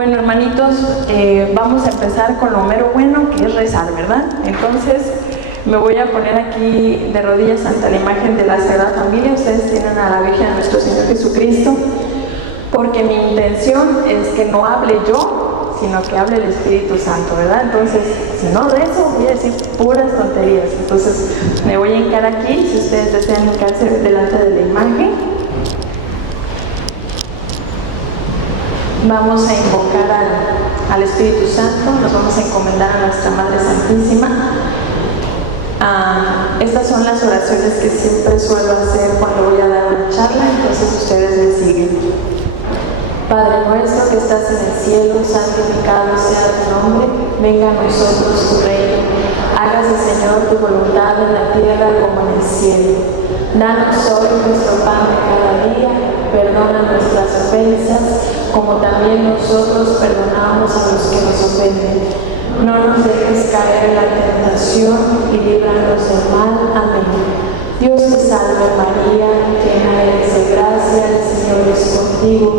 Bueno, hermanitos, vamos a empezar con lo mero bueno, que es rezar, ¿verdad? Entonces, me voy a poner aquí de rodillas ante la imagen de la Sagrada Familia. Ustedes tienen a la Virgen de nuestro Señor Jesucristo, porque mi intención es que no hable yo, sino que hable el Espíritu Santo, ¿verdad? Entonces, si no rezo, voy a decir puras tonterías. Entonces, me voy a hincar aquí, si ustedes desean hincarse delante de la imagen. Vamos a invocar al Espíritu Santo, nos vamos a encomendar a nuestra Madre Santísima. Estas son las oraciones que siempre suelo hacer cuando voy a dar una charla, entonces ustedes me siguen. Padre nuestro que estás en el cielo, santificado sea tu nombre, venga a nosotros tu reino, hágase Señor tu voluntad en la tierra como en el cielo. Danos hoy nuestro pan de cada día, perdona nuestras ofensas, como también nosotros perdonamos a los que nos ofenden. No nos dejes caer en la tentación y líbranos del mal. Amén. Dios te salve María, llena eres de gracia, el Señor es contigo.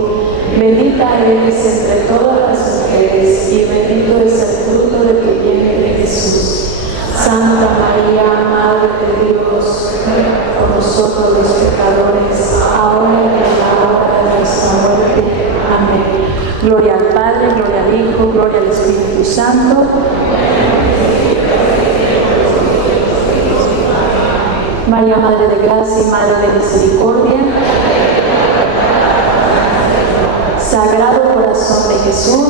Bendita eres entre todas las mujeres y bendito es el fruto de tu vientre Jesús. Santa María, Madre de Dios, ruega por nosotros los pecadores, ahora y en la hora de nuestra muerte. Amén. Gloria al Padre, gloria al Hijo, gloria al Espíritu Santo. María, Madre de Gracia y Madre de Misericordia. Sagrado Corazón de Jesús.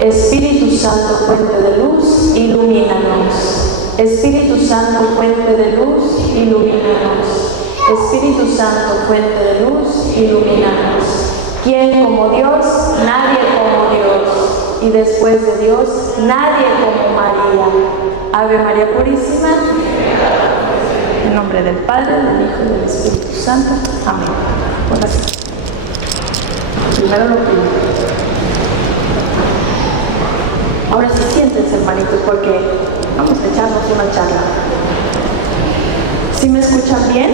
Espíritu Santo, fuente de luz, ilumínanos. Espíritu Santo, fuente de luz, ilumínanos. Espíritu Santo, fuente de luz, ilumínanos. ¿Quién como Dios? Nadie como Dios. Y después de Dios, nadie como María. Ave María Purísima. En nombre del Padre, del Hijo y del Espíritu Santo. Amén. Buenas noches. Primero lo primero. Ahora sí, siéntense, hermanitos, porque vamos a echarnos una charla. ¿Sí me escuchan bien?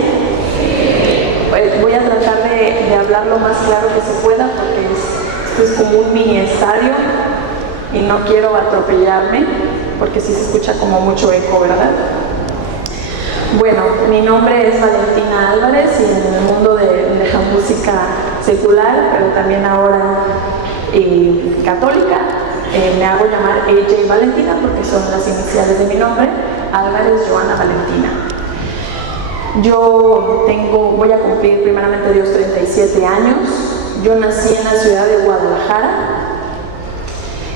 Pues voy a tratar de hablar lo más claro que se pueda, porque esto es como un mini estadio y no quiero atropellarme, porque sí se escucha como mucho eco, ¿verdad? Bueno, mi nombre es Valentina Álvarez y en el mundo de la música secular, pero también ahora católica, me hago llamar AJ Valentina porque son las iniciales de mi nombre, Álvarez Joana Valentina. Yo voy a cumplir primeramente Dios 37 años. Yo nací en la ciudad de Guadalajara,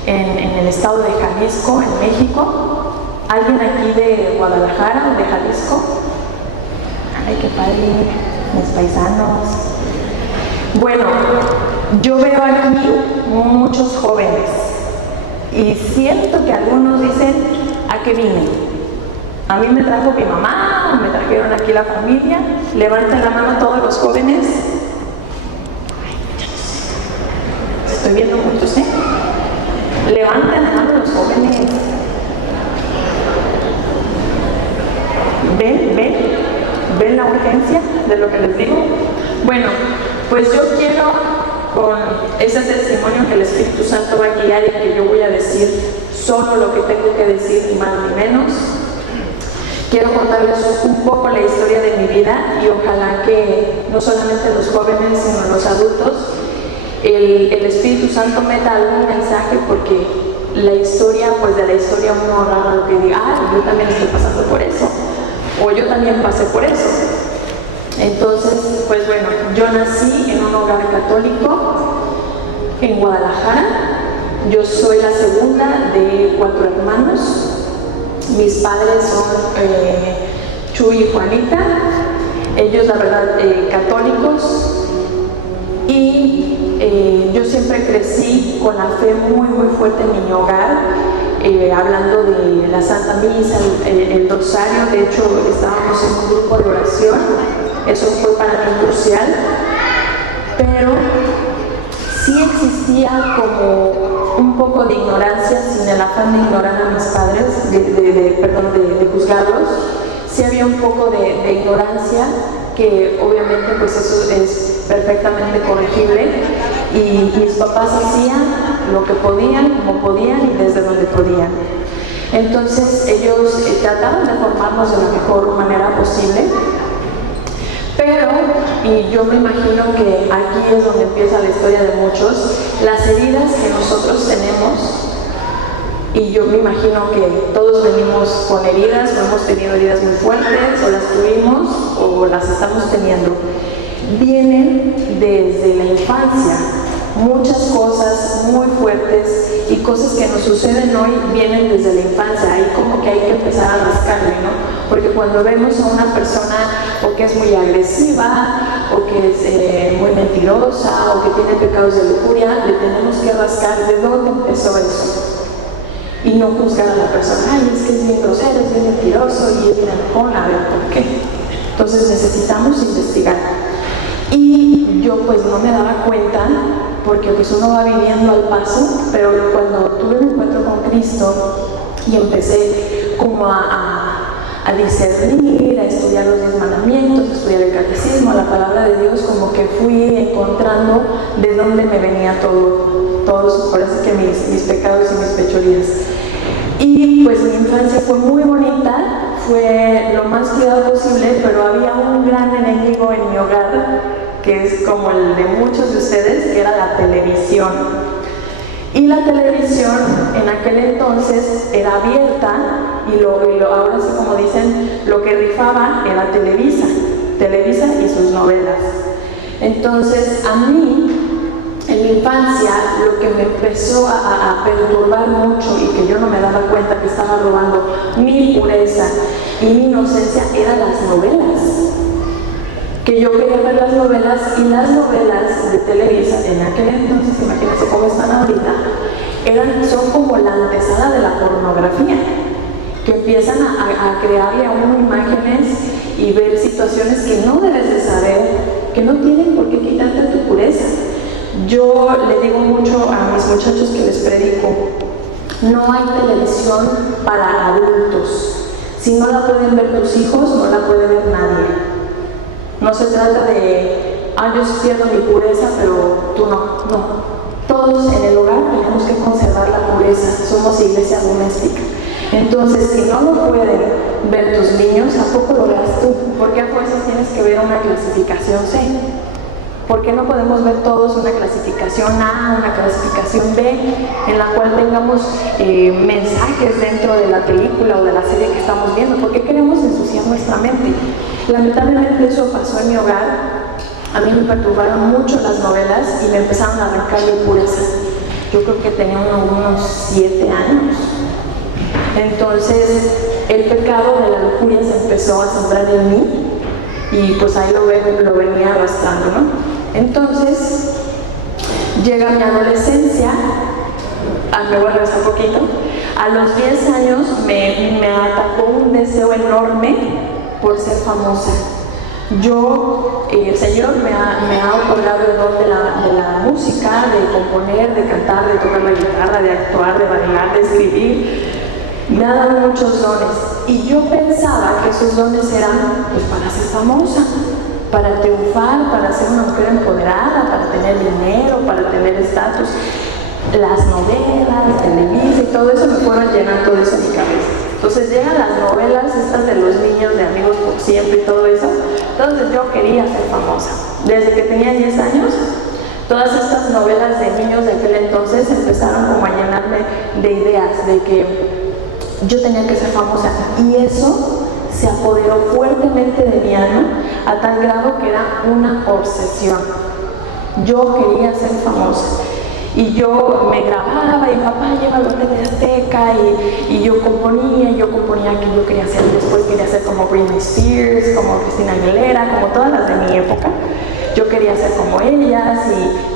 en el estado de Jalisco, en México. ¿Alguien aquí de Guadalajara, de Jalisco? Ay, qué padre, mis paisanos. Bueno, yo veo aquí muchos jóvenes y siento que algunos dicen, ¿a qué vine? A mí me trajo mi mamá, o me trajeron aquí la familia. Levanten la mano todos los jóvenes. Ay, estoy viendo muchos, ¿eh? Levanten la mano los jóvenes. ¿Ven la urgencia de lo que les digo? Bueno, pues yo quiero, con ese testimonio que el Espíritu Santo va a guiar y que yo voy a decir solo lo que tengo que decir, ni más ni menos, quiero contarles un poco la historia de mi vida y ojalá que no solamente los jóvenes, sino los adultos, el Espíritu Santo meta algún mensaje, porque la historia, pues de la historia uno agarra lo que diga, yo también estoy pasando por eso, o yo también pasé por eso. Entonces, pues bueno, yo nací en un hogar católico en Guadalajara. Yo soy la segunda de 4 hermanos. Mis padres son Chuy y Juanita. Ellos, la verdad, católicos. Y yo siempre crecí con la fe muy, muy fuerte en mi hogar. Hablando de la Santa Misa, el rosario. De hecho, estábamos en un grupo de oración. Eso fue para mí crucial, pero sí existía como un poco de ignorancia, sin el afán de ignorar a mis padres, de juzgarlos. Sí había un poco de ignorancia, que obviamente pues eso es perfectamente corregible, y mis papás hacían lo que podían, como podían y desde donde podían. Entonces ellos trataron de formarnos de la mejor manera posible, pero, y yo me imagino que aquí es donde empieza la historia de muchos, las heridas que nosotros tenemos, y yo me imagino que todos venimos con heridas, o hemos tenido heridas muy fuertes, o las tuvimos, o las estamos teniendo, vienen desde la infancia. Muchas cosas muy fuertes y cosas que nos suceden hoy vienen desde la infancia. Ahí como que hay que empezar a rascarle, ¿no? Porque cuando vemos a una persona o que es muy agresiva, o que es muy mentirosa, o que tiene pecados de lujuria, le tenemos que rascar de dónde empezó eso. Y no juzgar a la persona, ay, es que es bien grosero, es bien mentiroso y es bien enojón, a ver por qué. Entonces necesitamos investigar. Y yo pues no me daba cuenta, porque pues uno va viviendo al paso, pero cuando tuve un encuentro con Cristo y empecé como a discernir, a estudiar los 10 mandamientos, a estudiar el catecismo, la palabra de Dios, como que fui encontrando de dónde me venía todos, parece que mis pecados y mis fechorías. Y pues mi infancia fue muy bonita, fue lo más cuidado posible, pero había un gran enemigo en mi hogar, que es como el de muchos de ustedes, que era la televisión. Y la televisión en aquel entonces era abierta y ahora sí, como dicen, lo que rifaba era Televisa y sus novelas. Entonces a mí, en mi infancia, lo que me empezó a perturbar mucho y que yo no me daba cuenta que estaba robando mi pureza y mi inocencia eran las novelas. Que yo quería ver las novelas, y las novelas de Televisa en aquel entonces, imagínense cómo están ahorita, son como la antesala de la pornografía, que empiezan a crearle a uno imágenes y ver situaciones que no debes de saber, que no tienen por qué quitarte tu pureza. Yo le digo mucho a mis muchachos que les predico, no hay televisión para adultos. Si no la pueden ver tus hijos, no la puede ver nadie. No se trata de, yo pierdo mi pureza, pero tú no. Todos en el hogar tenemos que conservar la pureza, somos iglesia doméstica. Entonces, si no lo pueden ver tus niños, ¿a poco lo veas tú? ¿Por qué a fuerzas tienes que ver una clasificación C? ¿Por qué no podemos ver todos una clasificación A, una clasificación B, en la cual tengamos mensajes dentro de la película o de la serie que estamos viendo? ¿Por qué queremos ensuciar nuestra mente? Lamentablemente eso pasó en mi hogar. A mí me perturbaron mucho las novelas y me empezaron a arrancar mi pureza. Yo creo que tenía unos 7 años. Entonces el pecado de la lujuria se empezó a sembrar en mí y pues ahí lo venía arrastrando, ¿no? Entonces llega mi adolescencia, me voy a regresar un poquito. A los 10 años me atacó un deseo enorme por ser famosa. El Señor me ha otorgado el don de la música, de componer, de cantar, de tocar la guitarra, de actuar, de bailar, de escribir. Me ha dado muchos dones y yo pensaba que esos dones eran pues para ser famosa, para triunfar, para ser una mujer empoderada, para tener dinero, para tener estatus. Las novelas, Televisa y todo eso me fueron llenando de eso en mi cabeza. Entonces llegan las novelas estas de los niños, de Amigos por Siempre y todo eso. Entonces yo quería ser famosa. Desde que tenía 10 años, todas estas novelas de niños de aquel entonces empezaron como a llenarme de ideas, de que yo tenía que ser famosa. Y eso se apoderó fuertemente de mi alma a tal grado que era una obsesión. Yo quería ser famosa. Y yo me grababa y papá llévalo a TV Azteca y yo componía que yo quería ser, después quería ser como Britney Spears, como Christina Aguilera, como todas las de mi época. Yo quería ser como ellas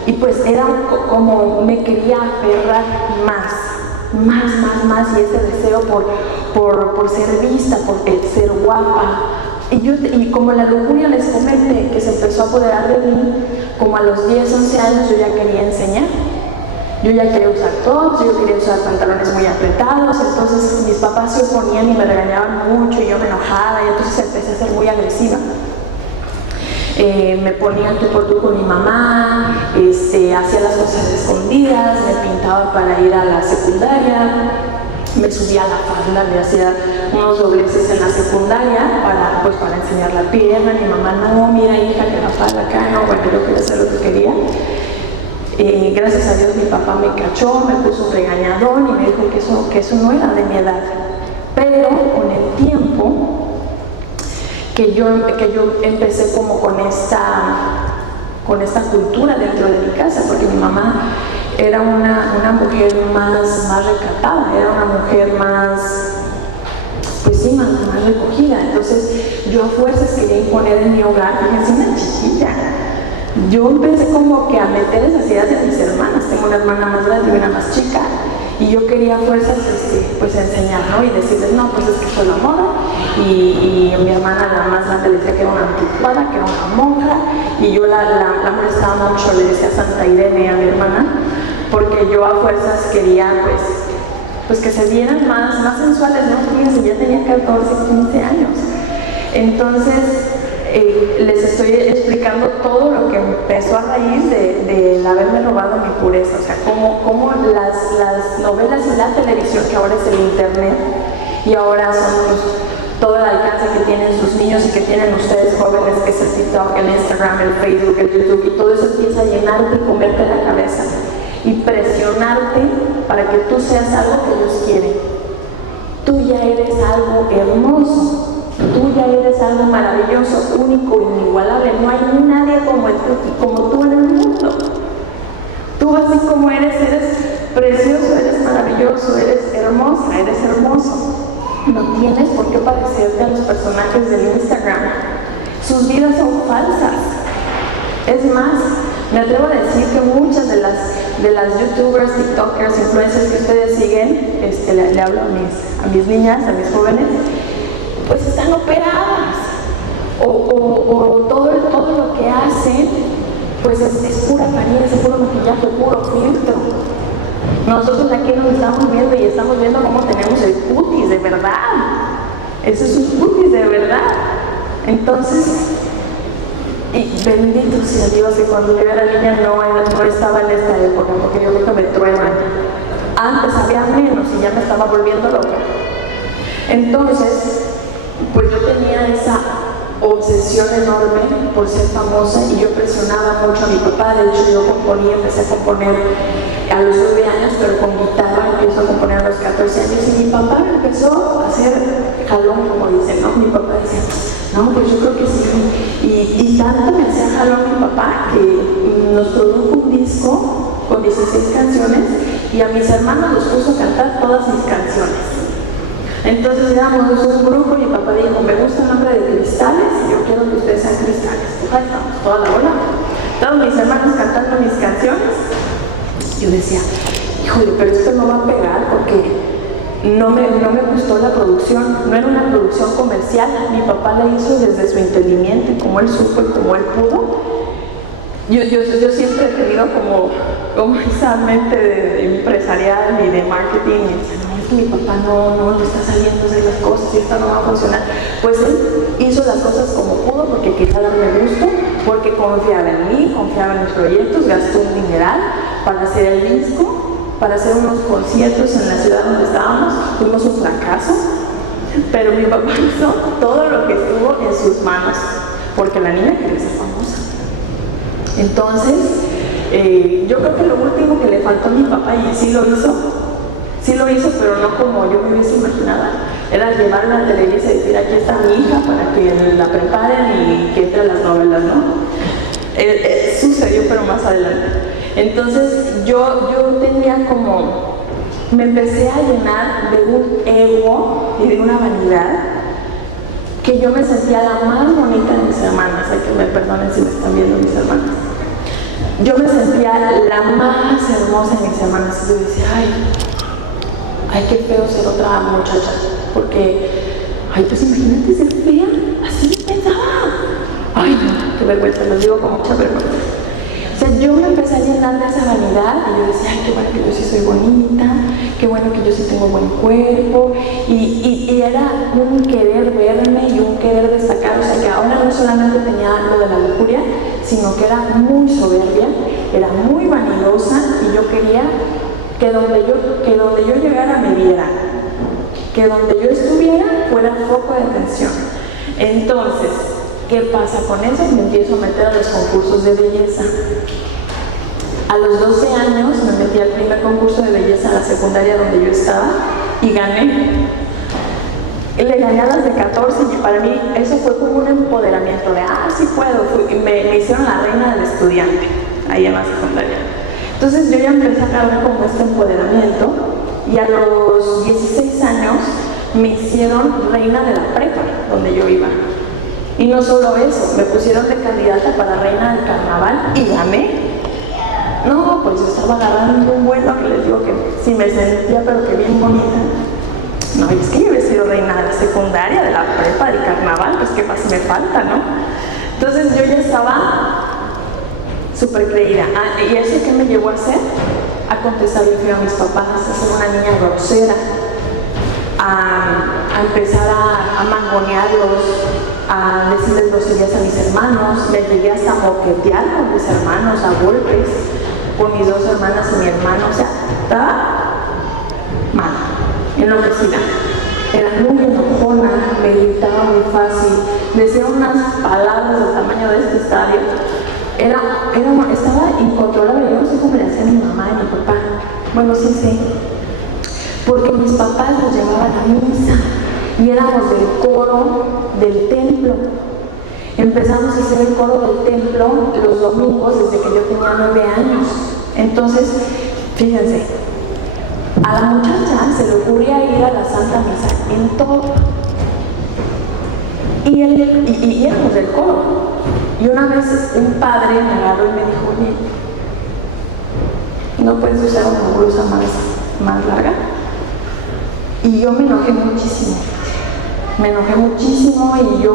y pues era como me quería aferrar más y ese deseo por ser vista, por ser guapa. Y como la lujuria les comenté que se empezó a apoderar de mí, como a los 10, 11 años yo ya quería enseñar. Yo ya quería usar tops, yo quería usar pantalones muy apretados, entonces mis papás se oponían y me regañaban mucho y yo me enojaba y entonces empecé a ser muy agresiva. Me ponía tú por tú con mi mamá, hacía las cosas escondidas, me pintaba para ir a la secundaria, me subía a la falda, me hacía unos dobleces en la secundaria para enseñar la pierna. Mi mamá, no, mira hija, que la falda acá, no, bueno, yo quería hacer lo que quería. Gracias a Dios mi papá me cachó, me puso un regañadón y me dijo que eso no era de mi edad. Pero con el tiempo que yo empecé como con esta cultura dentro de mi casa, porque mi mamá era una mujer más recatada, era una mujer más, pues sí, más recogida. Entonces yo a fuerzas quería imponer en mi hogar, fíjense, una chiquilla. Yo empecé como que a meter esas ideas de mis hermanas. Tengo una hermana más grande y una más chica, y yo quería a fuerzas pues enseñar, ¿no? Y decirles, no, pues es que fue la moda. Y mi hermana, la más grande, le decía que era una anticuada, que era una monja, y yo la molestaba mucho, le decía Santa Irene a mi hermana, porque yo a fuerzas quería pues que se vieran más sensuales, ¿no? Fíjense, ya tenía 14, 15 años. Entonces les estoy explicando todo lo que empezó a raíz de haberme robado mi pureza, o sea, cómo las novelas y la televisión, que ahora es el internet, y ahora son todo el alcance que tienen sus niños y que tienen ustedes jóvenes, que es el TikTok, el Instagram, el Facebook, el YouTube, y todo eso empieza a llenarte y comerte la cabeza y presionarte para que tú seas algo que ellos quieren. Tú ya eres algo hermoso. Tú ya eres algo maravilloso, único, inigualable. No hay nadie como tú en el mundo. Tú así como eres precioso, eres maravilloso, eres hermosa, eres hermoso. No tienes por qué parecerte a los personajes del Instagram. Sus vidas son falsas. Es más, me atrevo a decir que muchas de las youtubers, tiktokers, influencers que ustedes siguen, le hablo a mis niñas, a mis jóvenes, pues están operadas, o todo lo que hacen pues es pura apariencia, puro maquillaje, puro filtro. Nosotros aquí nos estamos viendo y estamos viendo cómo tenemos el cutis de verdad. Ese es un cutis de verdad. Entonces, y bendito sea Dios que cuando yo era niña no estaba en esta época, porque yo nunca me truenan. Antes había menos y ya me estaba volviendo loca. Entonces, pues yo tenía esa obsesión enorme por ser famosa y yo presionaba mucho a mi papá. De hecho, yo empecé a componer a los 9 años, pero con guitarra empiezo a componer a los 14 años, y mi papá me empezó a hacer jalón, como dicen, ¿no? Mi papá decía, no, pues yo creo que sí. Y tanto me hacía jalón mi papá que nos produjo un disco con 16 canciones y a mis hermanos los puso a cantar todas mis canciones. Entonces éramos un grupo y mi papá dijo, me gusta el nombre de Cristales y yo quiero que ustedes sean cristales. Ahí estamos, toda la hora, todos mis hermanos cantando mis canciones. Yo decía, híjole, pero esto no va a pegar porque no me gustó la producción, no era una producción comercial. Mi papá la hizo desde su entendimiento, como él supo y como él pudo. Yo siempre he tenido como esa mente de empresarial y de marketing, y decía, no, es que mi papá no está saliendo de las cosas y esto no va a funcionar. Pues él hizo las cosas como pudo porque quería darme gusto, porque confiaba en mí, confiaba en mis proyectos, gastó un dineral para hacer el disco, para hacer unos conciertos en la ciudad donde estábamos. Fuimos un fracaso, pero mi papá hizo todo lo que estuvo en sus manos, porque la niña quería ser famosa. Entonces, yo creo que lo último que le faltó a mi papá, y sí lo hizo, pero no como yo me hubiese imaginado, era llevarla a Televisa y decir, aquí está mi hija para que la preparen y que entre a las novelas, ¿no? Sucedió, pero más adelante. Entonces, yo tenía me empecé a llenar de un ego y de una vanidad, que yo me sentía la más bonita de mis hermanas. Hay que me perdonen si me están viendo mis hermanas. Yo me sentía la más hermosa de mis hermanas y yo decía, ay, qué feo ser otra muchacha, porque, pues imagínate ser fea, así pensaba. Ay, no, qué vergüenza, lo digo con mucha vergüenza. O sea, yo me empecé a llenar de esa vanidad y yo decía, qué bueno que yo sí soy bonita, qué bueno que yo sí tengo buen cuerpo, y era un querer verme y un querer destacar. O sea, que ahora no solamente tenía lo de la lujuria sino que era muy soberbia, era muy vanidosa y yo quería que donde yo llegara me vieran, que donde yo estuviera fuera el foco de atención. Entonces, ¿qué pasa con eso? Me empiezo a meter a los concursos de belleza. A los 12 años me metí al primer concurso de belleza en la secundaria donde yo estaba y gané. Le gané a las de 14 y para mí eso fue como un empoderamiento de, sí puedo. Me hicieron la reina del estudiante ahí en la secundaria. Entonces yo ya empecé a agarrar como este empoderamiento y a los 16 años me hicieron reina de la prepa donde yo iba. Y no solo eso, me pusieron de candidata para reina del carnaval y gané. No, pues yo estaba agarrando un vuelo que les digo que sí me sentía, pero que bien bonita. No, y es que yo había sido reina de la secundaria, de la prepa, del carnaval, pues qué más me falta, ¿no? Entonces yo ya estaba súper creída. ¿Y eso qué me llevó a hacer? A contestarle feo a mis papás, a ser una niña grosera, a empezar a mangonearlos, a decirles groserías a mis hermanos. Me llegué hasta a moquetear con mis hermanos, a golpes, con mis 2 hermanas y mi hermano. O sea, estaba mal, enloquecida. Era muy enojona, me gritaba muy fácil, decía unas palabras del tamaño de este estadio. Estaba incontrolable. Yo no sé cómo le hacía a mi mamá y mi papá. Bueno, sí sé. Porque mis papás nos llevaban a misa y éramos del coro del templo. Empezamos a hacer el coro del templo los domingos desde que yo tenía 9 años. Entonces, fíjense, a la muchacha se le ocurría ir a la Santa Misa en todo. Y éramos del coro. Y una vez un padre me agarró y me dijo, oye, ¿no puedes usar una blusa más larga? Y yo me enojé muchísimo. Y yo,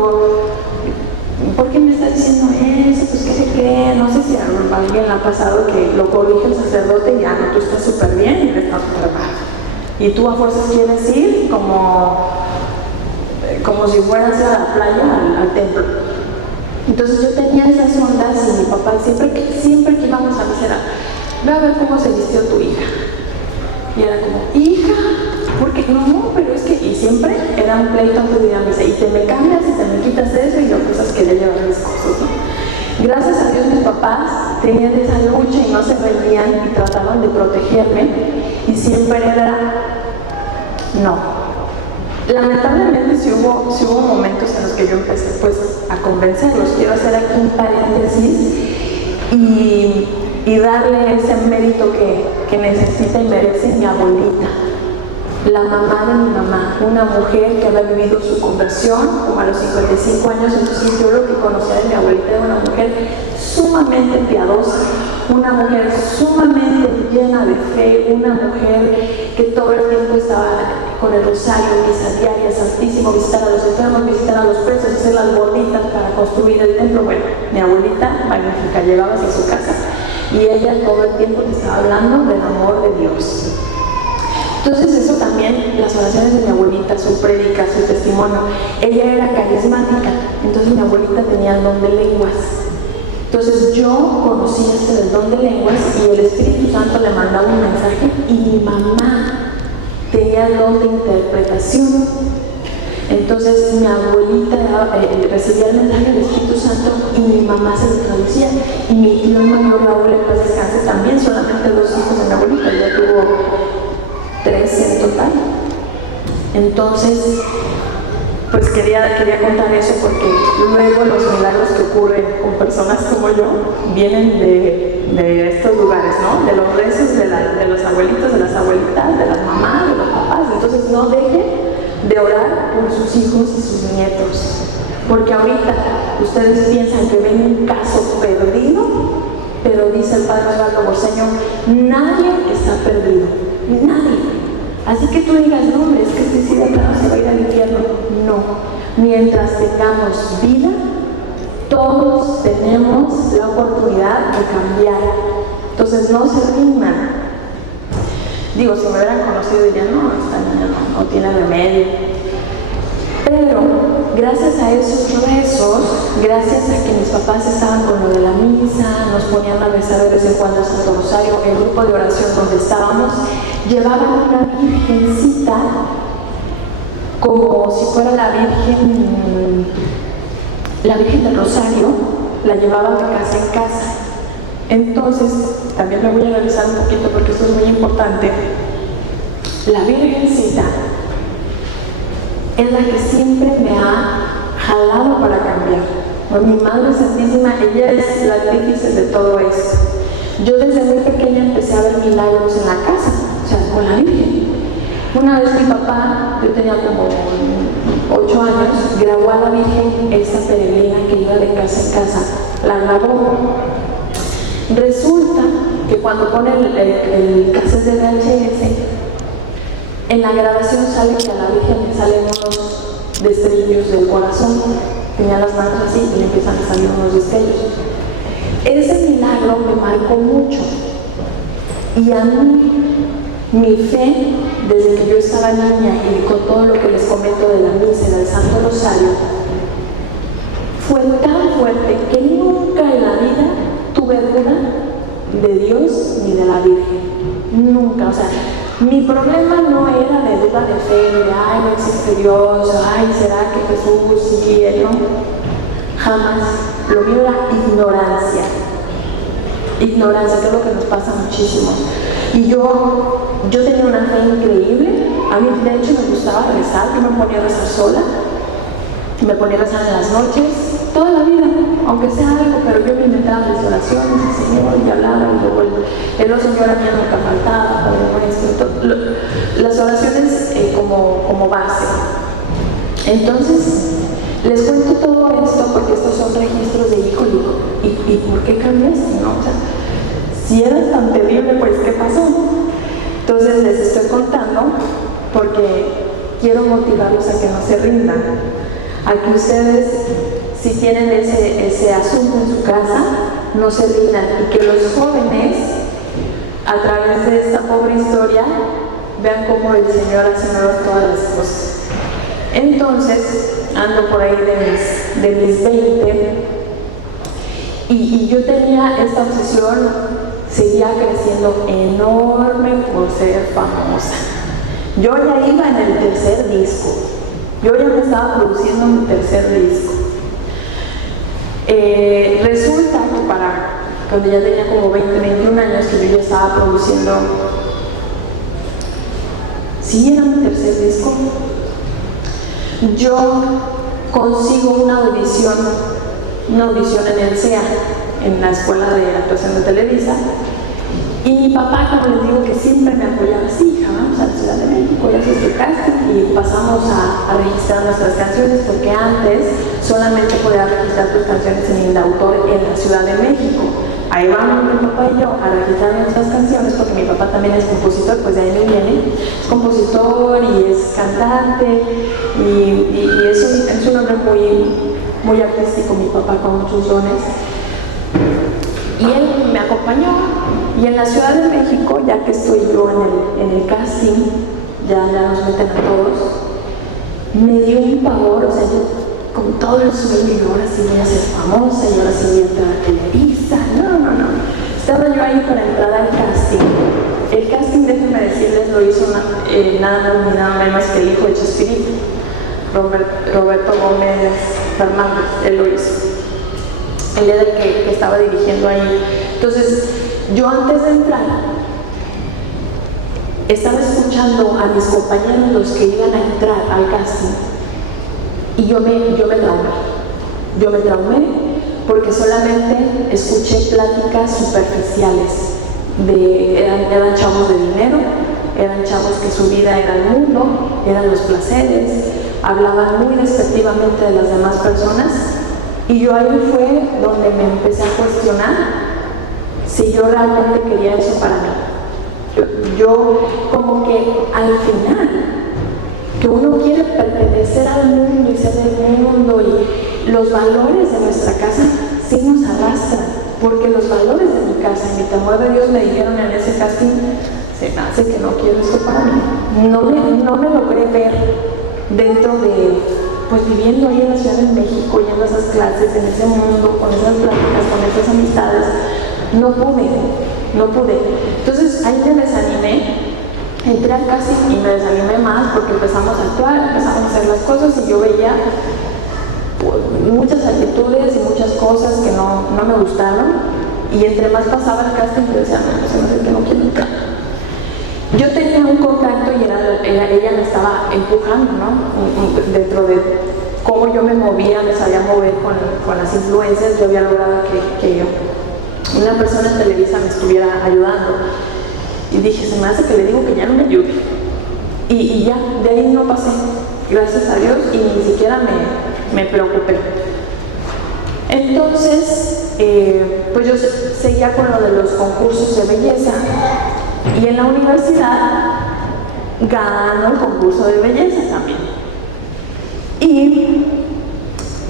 ¿por qué me estás diciendo eso? Pues ¿qué se cree? No sé si a alguien le ha pasado que lo corrige el sacerdote y ya no, tú estás súper bien y él está súper mal. Y tú a fuerzas quieres ir como si fueras a la playa, al templo. Entonces yo tenía esas ondas y mi papá siempre que íbamos a misa era, ve a ver cómo se vistió tu hija. Y era como, hija, porque no, pero es que, y siempre era un pleito antes de ir a misa, y te me cambias y te me quitas eso y yo cosas que ya llevar mis cosas, ¿no? Gracias a Dios mis papás tenían esa lucha y no se rendían y trataban de protegerme y siempre era, no. Lamentablemente sí hubo momentos en los que yo empecé pues a convencerlos. Quiero hacer aquí un paréntesis y darle ese mérito que necesita y merece mi abuelita, la mamá de mi mamá, una mujer que había vivido su conversión como a los 55 años. Entonces yo lo que conocía de mi abuelita era una mujer sumamente piadosa, una mujer sumamente llena de fe, una mujer que todo el tiempo estaba con el rosario, misa diaria, santísimo, visitar a los enfermos, visitar a los presos, hacer las gorditas para construir el templo. Bueno, mi abuelita magnífica, llegabas a su casa y ella todo el tiempo te estaba hablando del amor de Dios. Entonces eso también, las oraciones de mi abuelita, su prédica, su testimonio, ella era carismática, entonces mi abuelita tenía el don de lenguas. Entonces yo conocí del don de lenguas y el Espíritu Santo le mandaba un mensaje y mi mamá tenía el don de interpretación. Entonces mi abuelita recibía el mensaje del Espíritu Santo y mi mamá se lo traducía. Y mi tío mayor, Raúl, en paz descanse, también solamente 2 hijos de mi abuelita, ella tuvo 3 en total. Entonces, pues quería contar eso porque luego los milagros que ocurren con personas como yo vienen de estos lugares, ¿no? De los rezos de los abuelitos, de las abuelitas, de las mamás, de los papás. Entonces no dejen de orar por sus hijos y sus nietos, porque ahorita ustedes piensan que ven un caso perdido, pero dice el padre Osvaldo Borseño, nadie está perdido, nadie. Así que tú digas, no hombre, es que este sí de plano se va a ir al infierno. No, mientras tengamos vida, todos tenemos la oportunidad de cambiar. Entonces no se rindan. Digo, si me hubieran conocido dirían, no, esta niña no tiene remedio. Pero gracias a esos rezos gracias a que mis papás estaban con lo de la misa, nos ponían a rezar de vez en cuando Santo Rosario, el grupo de oración donde estábamos, llevaban una virgencita como si fuera la Virgen del Rosario, la llevaban de casa en casa. Entonces, también me voy a revisar un poquito porque esto es muy importante. La Virgencita es la que siempre me ha jalado para cambiar. Mi Madre Santísima, ella es la artífice de todo esto. Yo desde muy pequeña empecé a ver milagros en la casa, o sea, con la Virgen. Una vez mi papá, yo tenía como 8 años, grabó a la Virgen, esta peregrina que iba de casa en casa, la grabó. Resulta que cuando pone el cassette de VHS, en la grabación sale que a la Virgen le salen unos destellos del corazón. Tenía las manos así y le empiezan a salir unos destellos. Ese milagro me marcó mucho. Y a mí, mi fe, desde que yo estaba niña y con todo lo que les comento de la misa y del Santo Rosario, fue tan fuerte que nunca en la vida tuve duda de Dios ni de la Virgen. Nunca, o sea, mi problema no era de duda de fe, de ay, no existe Dios, ay, ¿será que Jesús sí, no? Jamás. Lo mío era ignorancia. Ignorancia, que es lo que nos pasa muchísimo. Y yo tenía una fe increíble. A mí, de hecho, me gustaba rezar. Yo me ponía a rezar sola. Me ponía a rezar en las noches, toda la vida, aunque sea algo, pero yo me inventaba mis oraciones, el Señor, y hablaba, y luego el Señor a mí nunca faltaba, Padre Nuestro, las oraciones como base. Entonces, les cuento todo esto porque estos son registros de hijo. ¿Y por qué cambiaste? ¿No? O sea, si eras tan terrible, pues, ¿qué pasó? Entonces, les estoy contando porque quiero motivarlos a que no se rindan, a que ustedes, si tienen ese asunto en su casa, no se rindan, y que los jóvenes, a través de esta pobre historia, vean cómo el Señor hace nuevas todas las cosas. Entonces, ando por ahí de mis 20, y yo tenía esta obsesión, seguía creciendo enorme por ser famosa. Yo ya iba en el tercer disco. Yo ya me estaba produciendo mi tercer disco. Resulta que cuando ya tenía como 20, 21 años, que yo ya estaba produciendo, sí, era mi tercer disco, yo consigo una audición en el CEA, en la Escuela de Actuación de Televisa, y mi papá, como les digo, que siempre me apoyaba, sí, hija, vamos a la Ciudad de México, ya haces tu casting, y pasamos a registrar nuestras canciones, porque antes solamente podías registrar tus canciones en Indautor en la Ciudad de México. Ahí vamos mi papá y yo a registrar nuestras canciones, porque mi papá también es compositor, pues de ahí me viene, es compositor y es cantante, y es un hombre muy artístico, mi papá, con muchos dones. Y él me acompañó. Y en la Ciudad de México, ya que estoy yo en el casting, ya nos meten a todos, me dio un pavor, o sea, yo con todo el sueño, y ahora sí voy a ser famosa, y ahora sí voy a entrar a Televisa, no. Estaba yo ahí para entrar al casting. El casting, déjenme decirles, lo hizo nada más ni nada menos que el hijo de Chespirito, Roberto Gómez Fernández, él lo hizo. Él era el que estaba dirigiendo ahí. Entonces, yo antes de entrar, estaba escuchando a mis compañeros, los que iban a entrar al casting, y yo me traumé. Yo me traumé porque solamente escuché pláticas superficiales. Eran chavos de dinero, eran chavos que su vida era el mundo, eran los placeres, hablaban muy despectivamente de las demás personas, y yo ahí fue donde me empecé a cuestionar si yo realmente quería eso para mí. Yo como que al final, que uno quiere pertenecer al mundo y ser del mundo, y los valores de nuestra casa sí nos arrastran, porque los valores de mi casa y mi temor de Dios me dijeron en ese casting, se me hace que no quiero esto para mí. No me logré ver dentro pues viviendo ahí en la Ciudad de México, yendo a esas clases, en ese mundo, con esas pláticas, con esas amistades, no pude. Entonces ahí me desanimé, entré al casting y me desanimé más porque empezamos a actuar, empezamos a hacer las cosas y yo veía pues, muchas actitudes y muchas cosas que no me gustaron. Y entre más pasaba el casting, yo decía, no, se me hace que no quiero entrar. Yo tenía un contacto y ella me estaba empujando, ¿no? Dentro de cómo yo me movía, me sabía mover con las influencias, yo había logrado que una persona en Televisa me estuviera ayudando. Y dije, se me hace que le digo que ya no me ayude. Y ya, de ahí no pasé, gracias a Dios, y ni siquiera me preocupé. Entonces, pues yo seguía con lo de los concursos de belleza y en la universidad gano el concurso de belleza también. Y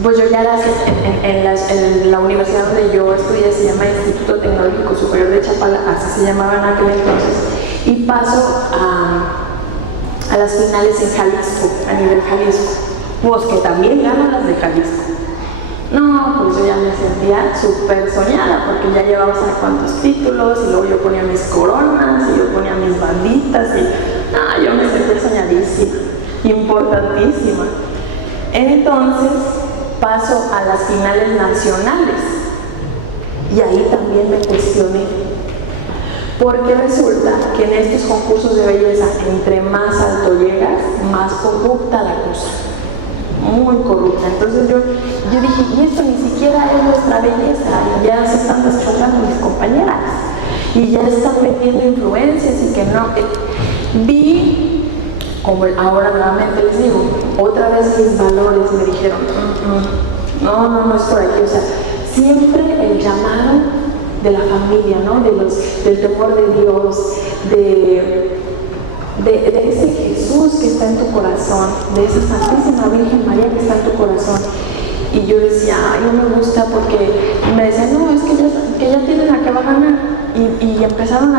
pues yo ya era en la universidad donde yo estudié, se llama Instituto Tecnológico Superior de Chapala, así se llamaba en aquel entonces, y paso a las finales en Jalisco, a nivel Jalisco, pues que también gano las de Jalisco. No, pues yo ya me sentía súper soñada porque ya llevaba unos cuantos títulos y luego yo ponía mis coronas y yo ponía mis banditas y no, yo me sentía soñadísima, importantísima. Entonces paso a las finales nacionales y ahí también me cuestioné porque resulta que en estos concursos de belleza entre más alto llegas, más corrupta la cosa. Muy corrupta. Entonces yo dije, y esto ni siquiera es nuestra belleza, y ya se están destrozando mis compañeras, y ya están metiendo influencias y que no. Vi, como ahora nuevamente les digo, otra vez mis valores me dijeron, no es por aquí, o sea, siempre el llamado de la familia, ¿no? Del temor de Dios, de ese Jesús que está en tu corazón, de esa Santísima Virgen María que está en tu corazón. Y yo decía, ay, no me gusta porque me decían, no, es que ya tienen a qué va a ganar. Y empezaron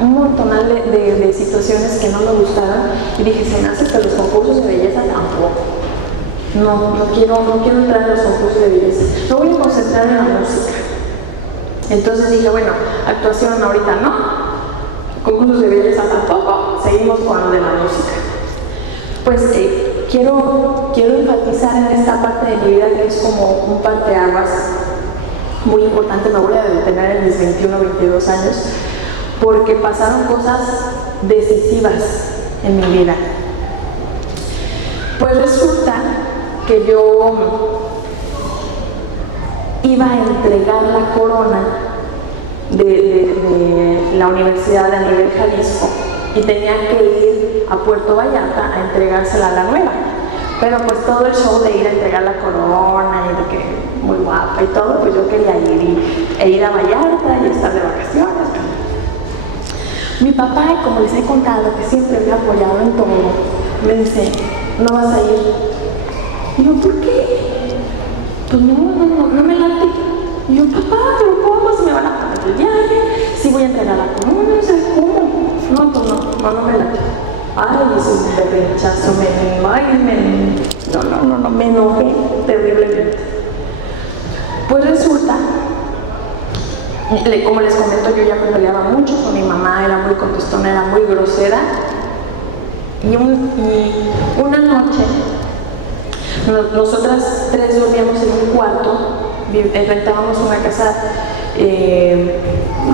un montonal de situaciones que no me gustaron. Y dije, se me hace que los concursos de belleza tampoco. No quiero entrar en los concursos de belleza. Me voy a concentrar en la música. Entonces dije, bueno, actuación ahorita no. Concursos de belleza tampoco, seguimos con lo de la música. Pues quiero enfatizar en esta parte de mi vida que es como un parteaguas muy importante. Me voy a detener en mis 21 o 22 años porque pasaron cosas decisivas en mi vida. Pues resulta que yo iba a entregar la corona de la universidad a nivel Jalisco y tenía que ir a Puerto Vallarta a entregársela a la nueva, pero pues todo el show de ir a entregar la corona y de que muy guapa y todo, pues yo quería ir a Vallarta y estar de vacaciones. Mi papá, como les he contado, que siempre me ha apoyado en todo, me dice, no vas a ir. Y yo, ¿por qué? Pues no me late. Y yo, papá, pero ¿cómo? Si me van a pagar el viaje, si voy a entregar la corona, o sea, ¿cómo? No, pues no me late. Ay, eso es de rechazo, me enojé terriblemente. Pues resulta, como les comento, yo ya me peleaba mucho con mi mamá, era muy contestona, era muy grosera. Y una noche, nosotras tres dormíamos en un cuarto, rentábamos una casa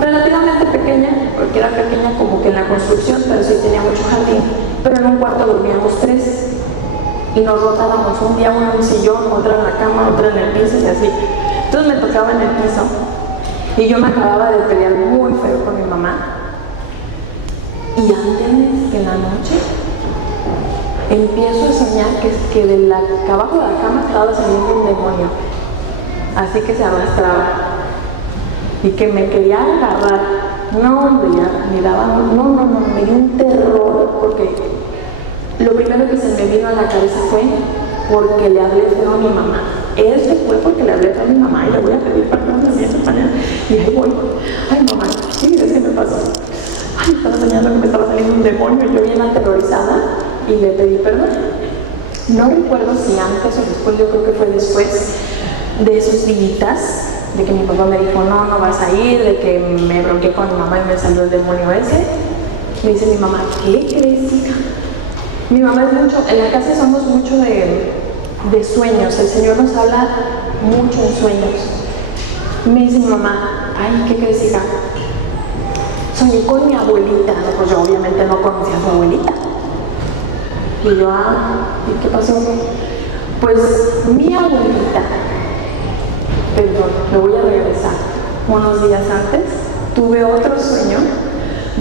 relativamente pequeña, porque era pequeña como que en la construcción, pero sí tenía mucho jardín, pero en un cuarto dormíamos tres y nos rotábamos, un día una en un sillón, otra en la cama, otra en el piso y así. Entonces me tocaba en el piso y yo me acababa de pelear muy feo con mi mamá y antes de la noche empiezo a soñar que de abajo de la cama estaba saliendo un demonio, así que se arrastraba y que me quería agarrar. No, hombre, ya me dio un terror, porque lo primero que se me vino a la cabeza fue porque le hablé feo a mi mamá. Fue porque le hablé feo a mi mamá y le voy a pedir perdón de esa manera. Y ahí voy, ay mamá, ¿qué crees que me pasó? Ay, estaba soñando que me estaba saliendo un demonio y yo bien aterrorizada y le pedí perdón. No recuerdo si antes o después, yo creo que fue después de esos días, de que mi papá me dijo, no, no vas a ir, de que me bronqué con mi mamá y me salió el demonio ese. Me dice mi mamá, ¿qué crees, hija? Mi mamá es mucho, en la casa somos mucho de sueños, el Señor nos habla mucho en sueños. Me dice mi mamá, ay, ¿qué crees, hija? Soñé con mi abuelita, pues yo obviamente no conocía a su abuelita. Y yo, ¿y qué pasó? Pues mi abuelita, perdón, me voy a regresar. Unos días antes tuve otro sueño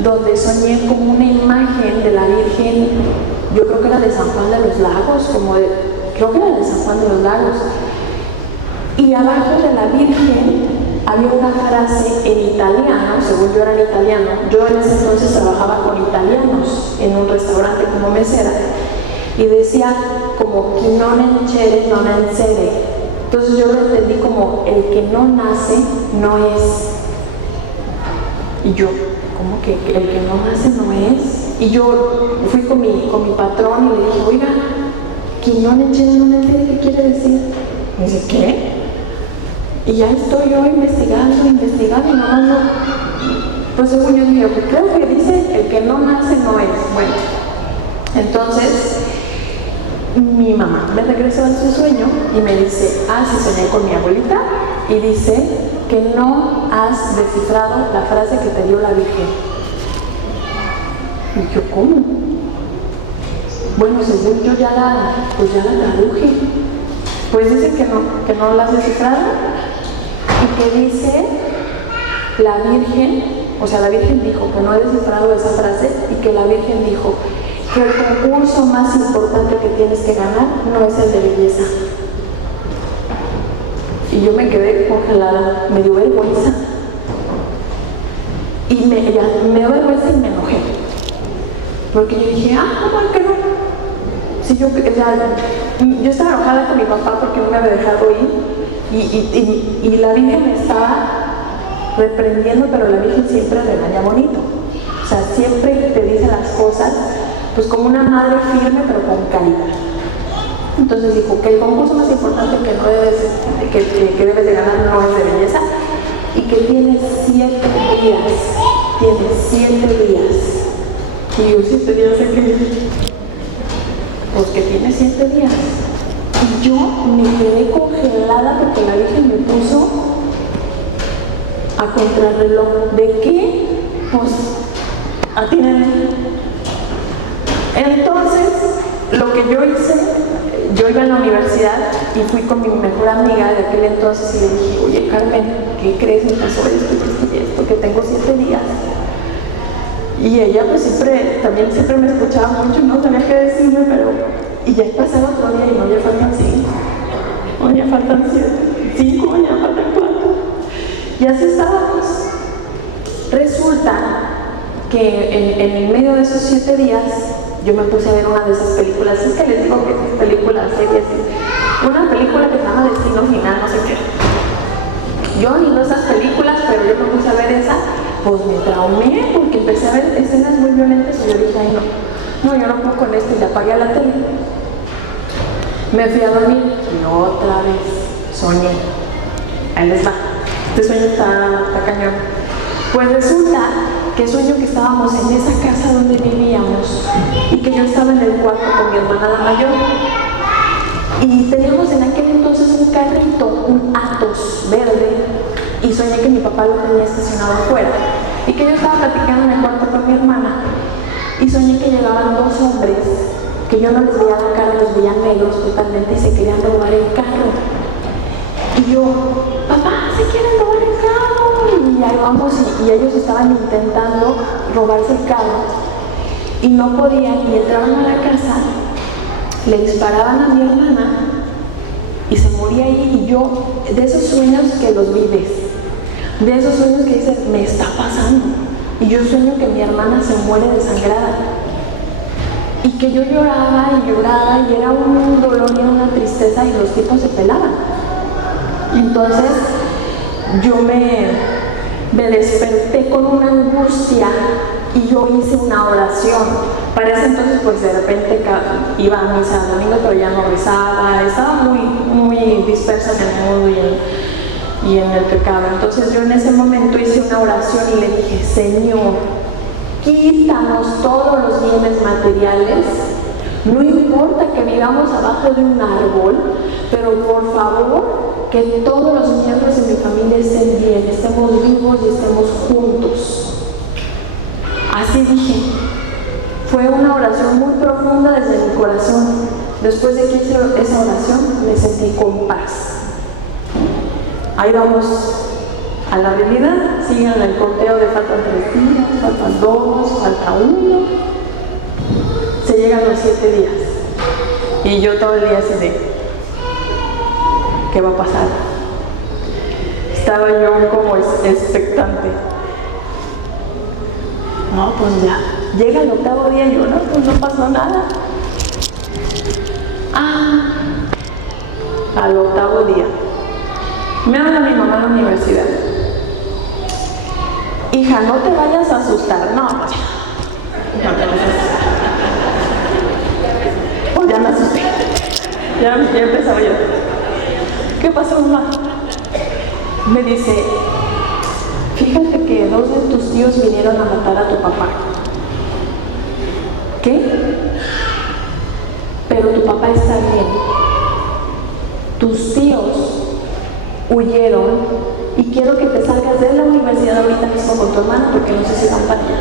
donde soñé con una imagen de la Virgen, yo creo que era de San Juan de los Lagos, creo que era de San Juan de los Lagos. Y abajo de la Virgen había una frase en italiano, según yo era en italiano. Yo en ese entonces trabajaba con italianos en un restaurante como mesera. Y decía como chi non encere, non encere. Entonces yo lo entendí como el que no nace no es. Y yo, ¿cómo que el que no nace no es? Y yo fui con mi patrón y le dije, oiga, chi non encere, non encere, ¿qué quiere decir? Me dice, ¿qué? Y ya estoy yo investigando, y nomás no. Pues según yo dije, pues creo que dice el que no nace no es. Bueno, entonces mi mamá me regresó a su sueño y me dice, sí soñé con mi abuelita y dice que no has descifrado la frase que te dio la Virgen. Y yo, ¿cómo? Bueno, según yo ya la traduje. Pues dice que no la has descifrado y que dice la Virgen, o sea, la Virgen dijo que no he descifrado esa frase y que la Virgen dijo que el concurso más importante que tienes que ganar no es el de belleza. Y yo me quedé congelada, me dio vergüenza. Y me dio vergüenza y me enojé. Porque yo dije, ¿cómo que no? Si yo estaba enojada con mi papá porque no me había dejado ir. Y la Virgen me estaba reprendiendo, pero la Virgen siempre regaña bonito. O sea, siempre te dice las cosas pues como una madre firme pero con calidad. Entonces dijo que el concurso más importante que debes de ganar no es de belleza y que tienes 7 días. Tienes 7 días. Y yo 7 días sé que pues que tienes 7 días. Y yo me quedé congelada porque la Virgen me puso a contrarreloj. ¿De qué? Pues atínenme. Entonces, lo que yo hice, yo iba a la universidad y fui con mi mejor amiga de aquel entonces y le dije, oye Carmen, ¿qué crees? Me pasó esto, que tengo 7 días. Y ella pues siempre me escuchaba mucho, no sabía qué decirme, pero... Y ya pasaba otro día y no, ya faltan 5. O ya faltan 5, ya faltan 4. Y así estábamos. Resulta que en el medio de esos 7 días yo me puse a ver una de esas películas, es que les digo que esas películas, series, una película que se llama Destino Final, no sé qué. Yo ni veo esas películas, pero yo me puse a ver esa, pues me traumé porque empecé a ver escenas muy violentas y yo dije, ay no, yo no puedo con esto y le apagué a la tele. Me fui a dormir y otra vez soñé. Ahí les va, este sueño está cañón. Pues resulta que sueño que estábamos en esa casa donde vivíamos y que yo estaba en el cuarto con mi hermana la mayor y teníamos en aquel entonces un carrito, un Atos verde, y soñé que mi papá lo tenía estacionado afuera y que yo estaba platicando en el cuarto con mi hermana y soñé que llegaban 2 hombres que yo no les veía la cara, los veía negros totalmente y se querían robar el carro. Y yo, papá, se quieren robar el carro. Y ahí vamos, y ellos estaban intentando robarse el carro y no podían, y entraban a la casa, le disparaban a mi hermana y se moría ahí. Y yo, de esos sueños que los vives, de esos sueños que dices, me está pasando. Y yo sueño que mi hermana se muere desangrada y que yo lloraba y era un dolor y una tristeza y los tipos se pelaban. Entonces yo me desperté con una angustia y yo hice una oración. Para ese entonces, pues de repente iba a misa el domingo, pero ya no rezaba, estaba muy dispersa en el mundo y en el pecado. Entonces yo en ese momento hice una oración y le dije: Señor, quítanos todos los bienes materiales, no importa que vivamos abajo de un árbol, pero por favor, que todos los miembros de mi familia estén bien, estemos vivos y estemos juntos. Así dije. Fue una oración muy profunda desde mi corazón. Después de que hice esa oración, me sentí con paz. Ahí vamos a la realidad. Sigan el conteo de faltan 3 días, faltan 2, falta 1. Se llegan los 7 días. Y yo todo el día así de: ¿qué va a pasar? Estaba yo como expectante. No, pues ya. Llega el 8º día y yo, no, pues no pasó nada. Al 8º día. Me habla mi mamá a la universidad. Hija, no te vayas a asustar. No, pues ya. Pues ya me asusté. Ya empezaba yo. ¿Qué pasó, mamá? Me dice: fíjate que 2 de tus tíos vinieron a matar a tu papá. ¿Qué? Pero tu papá está bien. Tus tíos huyeron y quiero que te salgas de la universidad ahorita mismo con tu hermana porque no sé si van para allá.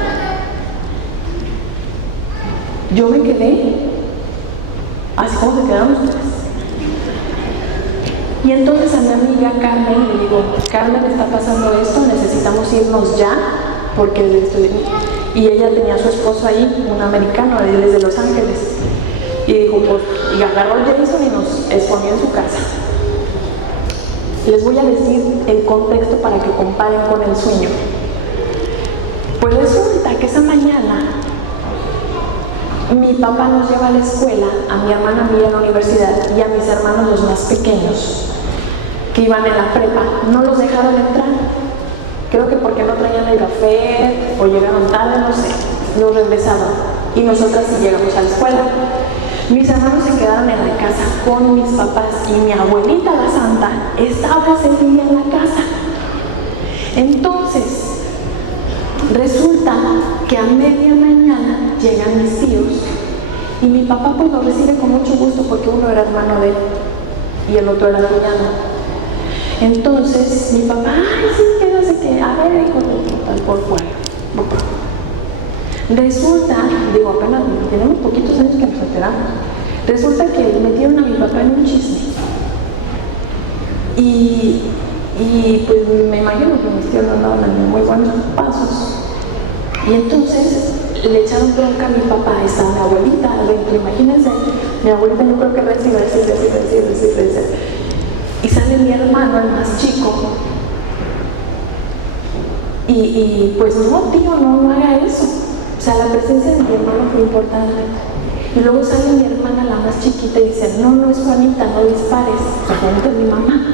Yo me quedé así como se quedaron ustedes. Y entonces a mi amiga Carmen le digo: Carmen, está pasando esto, necesitamos irnos ya porque y ella tenía a su esposo ahí, un americano, él es de Los Ángeles, y dijo, pues, y agarró a Jason y nos escondió en su casa. Les voy a decir el contexto para que comparen con el sueño. Pues resulta que esa mañana mi papá nos lleva a la escuela, a mi hermana Mía a la universidad y a mis hermanos los más pequeños que iban en la prepa. No los dejaron entrar, creo que porque no traían el café o llegaron tarde, no sé, nos regresaron y nosotras sí llegamos a la escuela. Mis hermanos se quedaron en la casa con mis papás y mi abuelita la santa estaba ese día en la casa. Entonces resulta que a media mañana llegan mis tíos y mi papá pues lo recibe con mucho gusto porque uno era hermano de él y el otro era cuñado. Entonces mi papá: ay, sí, quédase que, a ver, hijo, tal por cual. Resulta, digo, apenas tenemos poquitos años que nos enteramos. Resulta que metieron a mi papá en un chisme. Y pues me imagino que mis tíos no andaban en muy buenos pasos. Y entonces le echaron bronca a mi papá, estaba mi abuelita adentro, imagínense, mi abuelita yo creo que recibe. Y sale mi hermano, el más chico, y pues no, tío, no haga eso. O sea, la presencia de mi hermano fue importante. Y luego sale mi hermana, la más chiquita, y dice: no es Juanita, no dispares. O sea, Juanita es mi mamá.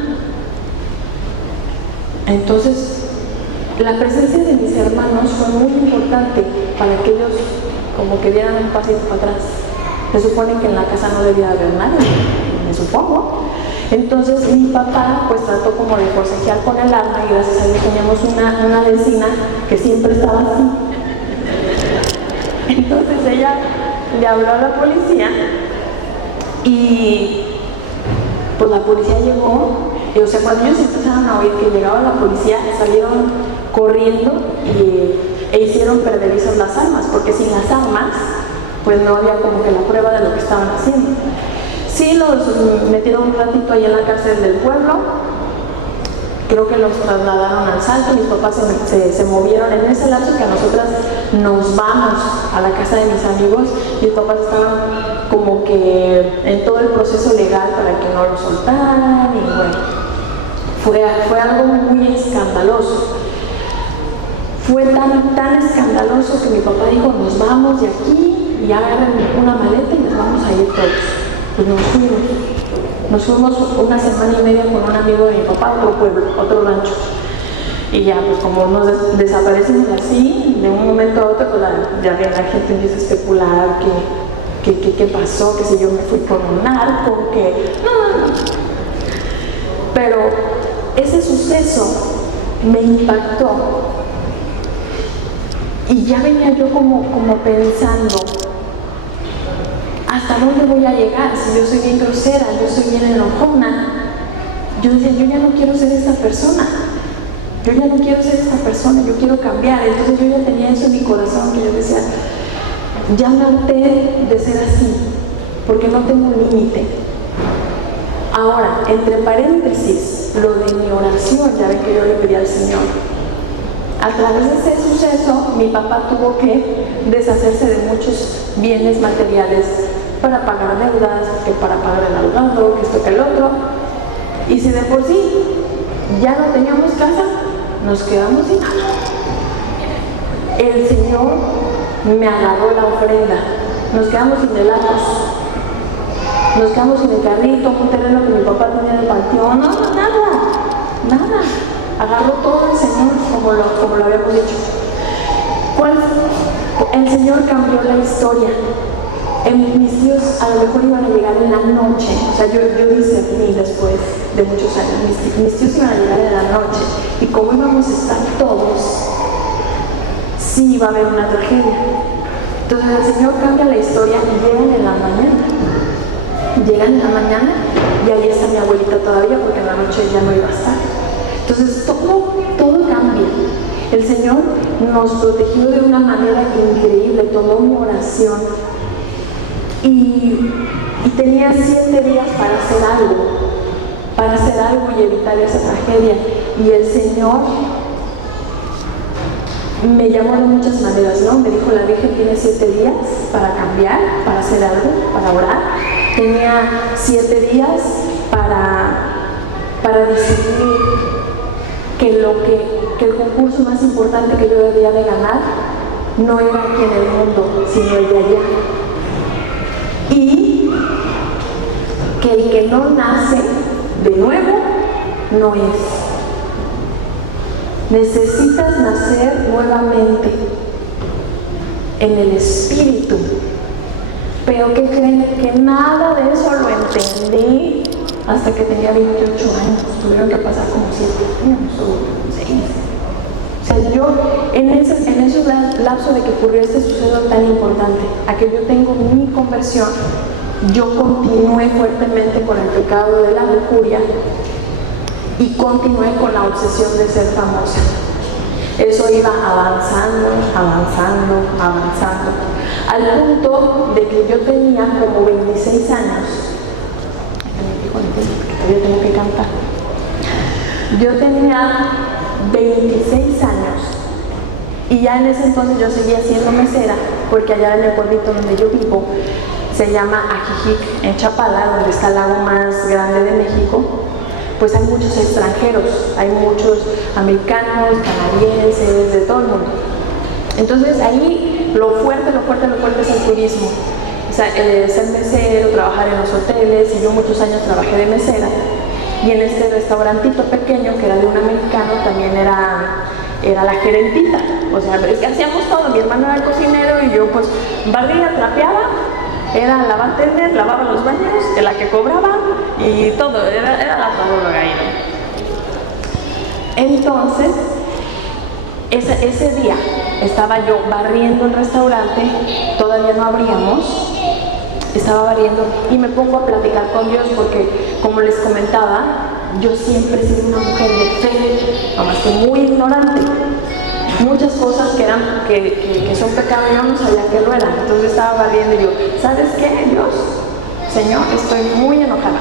Entonces, la presencia de mis hermanos fue muy importante para que ellos como que dieran un pasito para atrás. Se supone que en la casa no debía haber nadie, me supongo. Entonces mi papá pues trató como de forcejear con el arma y gracias a Dios teníamos una vecina que siempre estaba así. Entonces ella le habló a la policía y pues la policía llegó. Y, o sea, cuando ellos empezaron a oír que llegaba la policía, salieron corriendo e hicieron perderizas las armas, porque sin las armas pues no había como que la prueba de lo que estaban haciendo. Sí, los metieron un ratito ahí en la cárcel del pueblo, creo que los trasladaron al Salto. Mis papás se movieron en ese lapso que a nosotras nos vamos a la casa de mis amigos. Mis papás estaban como que en todo el proceso legal para que no lo soltaran y bueno, fue algo muy escandaloso. Fue tan escandaloso que mi papá dijo: nos vamos de aquí y agarren una maleta y nos vamos a ir todos. Pues nos fuimos una semana y media con un amigo de mi papá a otro pueblo, otro rancho. Y ya, pues como nos desaparecimos así, de un momento a otro, pues ya ven, la gente empieza a especular qué pasó, que si yo me fui con un narco, que... No. Pero ese suceso me impactó. Y ya venía yo como pensando, ¿hasta dónde voy a llegar? Si yo soy bien grosera, yo soy bien enojona. Yo decía, yo ya no quiero ser esta persona. Yo ya no quiero ser esta persona, yo quiero cambiar. Entonces yo ya tenía eso en mi corazón, que yo decía, ya me harté de ser así, porque no tengo límite. Ahora, entre paréntesis, lo de mi oración, ya ven que yo le pedí al Señor. A través de ese suceso, mi papá tuvo que deshacerse de muchos bienes materiales para pagar deudas, que para pagar el abogado, que esto, que el otro. Y si de por sí ya no teníamos casa, nos quedamos sin nada. El Señor me agarró la ofrenda. Nos quedamos sin el arroz. Nos quedamos sin el carrito, un terreno que mi papá tenía en el panteón. No, nada. Agarró todo el Señor como lo habíamos dicho. El Señor cambió la historia. Mis tíos a lo mejor iban a llegar en la noche. O sea, yo discerní después de muchos años. Mis tíos iban a llegar en la noche. Y como íbamos a estar todos, sí iba a haber una tragedia. Entonces el Señor cambia la historia y llegan en la mañana. Llegan en la mañana y ahí está mi abuelita todavía, porque en la noche ya no iba a estar. Entonces todo cambia. El Señor nos protegió de una manera increíble, tomó mi oración y tenía 7 días para hacer algo y evitar esa tragedia. Y el Señor me llamó de muchas maneras, ¿no? Me dijo, la Virgen tiene 7 días para cambiar, para hacer algo, para orar. Tenía 7 días para decidir que el concurso más importante que yo debía de ganar no era aquí en el mundo, sino el de allá. Y que el que no nace de nuevo no es. Necesitas nacer nuevamente en el Espíritu. Pero ¿qué creen? Que nada de eso lo entendí hasta que tenía 28 años. Tuvieron que pasar como 7 años o 6. O sea, yo en ese lapso de que ocurrió este suceso tan importante, a que yo tengo mi conversión, yo continué fuertemente con el pecado de la lujuria y continué con la obsesión de ser famosa. Eso iba avanzando, al punto de que yo tenía como 26 años. Todavía tengo que cantar. Yo tenía 26 años y ya en ese entonces yo seguía siendo mesera, porque allá en el pueblito donde yo vivo se llama Ajijic, en Chapala, donde está el lago más grande de México. Pues hay muchos extranjeros, hay muchos americanos, canadienses, de todo el mundo. Entonces ahí lo fuerte es el turismo. O sea, ser mesero, trabajar en los hoteles, y yo muchos años trabajé de mesera. Y en este restaurantito pequeño, que era de un americano, también era la gerentita. O sea, es que hacíamos todo. Mi hermano era el cocinero y yo pues barría, trapeaba. Era la bartender, lavaba los baños, la que cobraba y todo, era la todóloga ahí. Entonces, ese día estaba yo barriendo el restaurante, todavía no abríamos, estaba barriendo y me pongo a platicar con Dios porque, como les comentaba, yo siempre he sido una mujer de fe, nomás que muy ignorante. Muchas cosas que son pecado, yo no sabía que lo eran. Entonces estaba barriendo y yo, ¿sabes qué, Dios? Señor, estoy muy enojada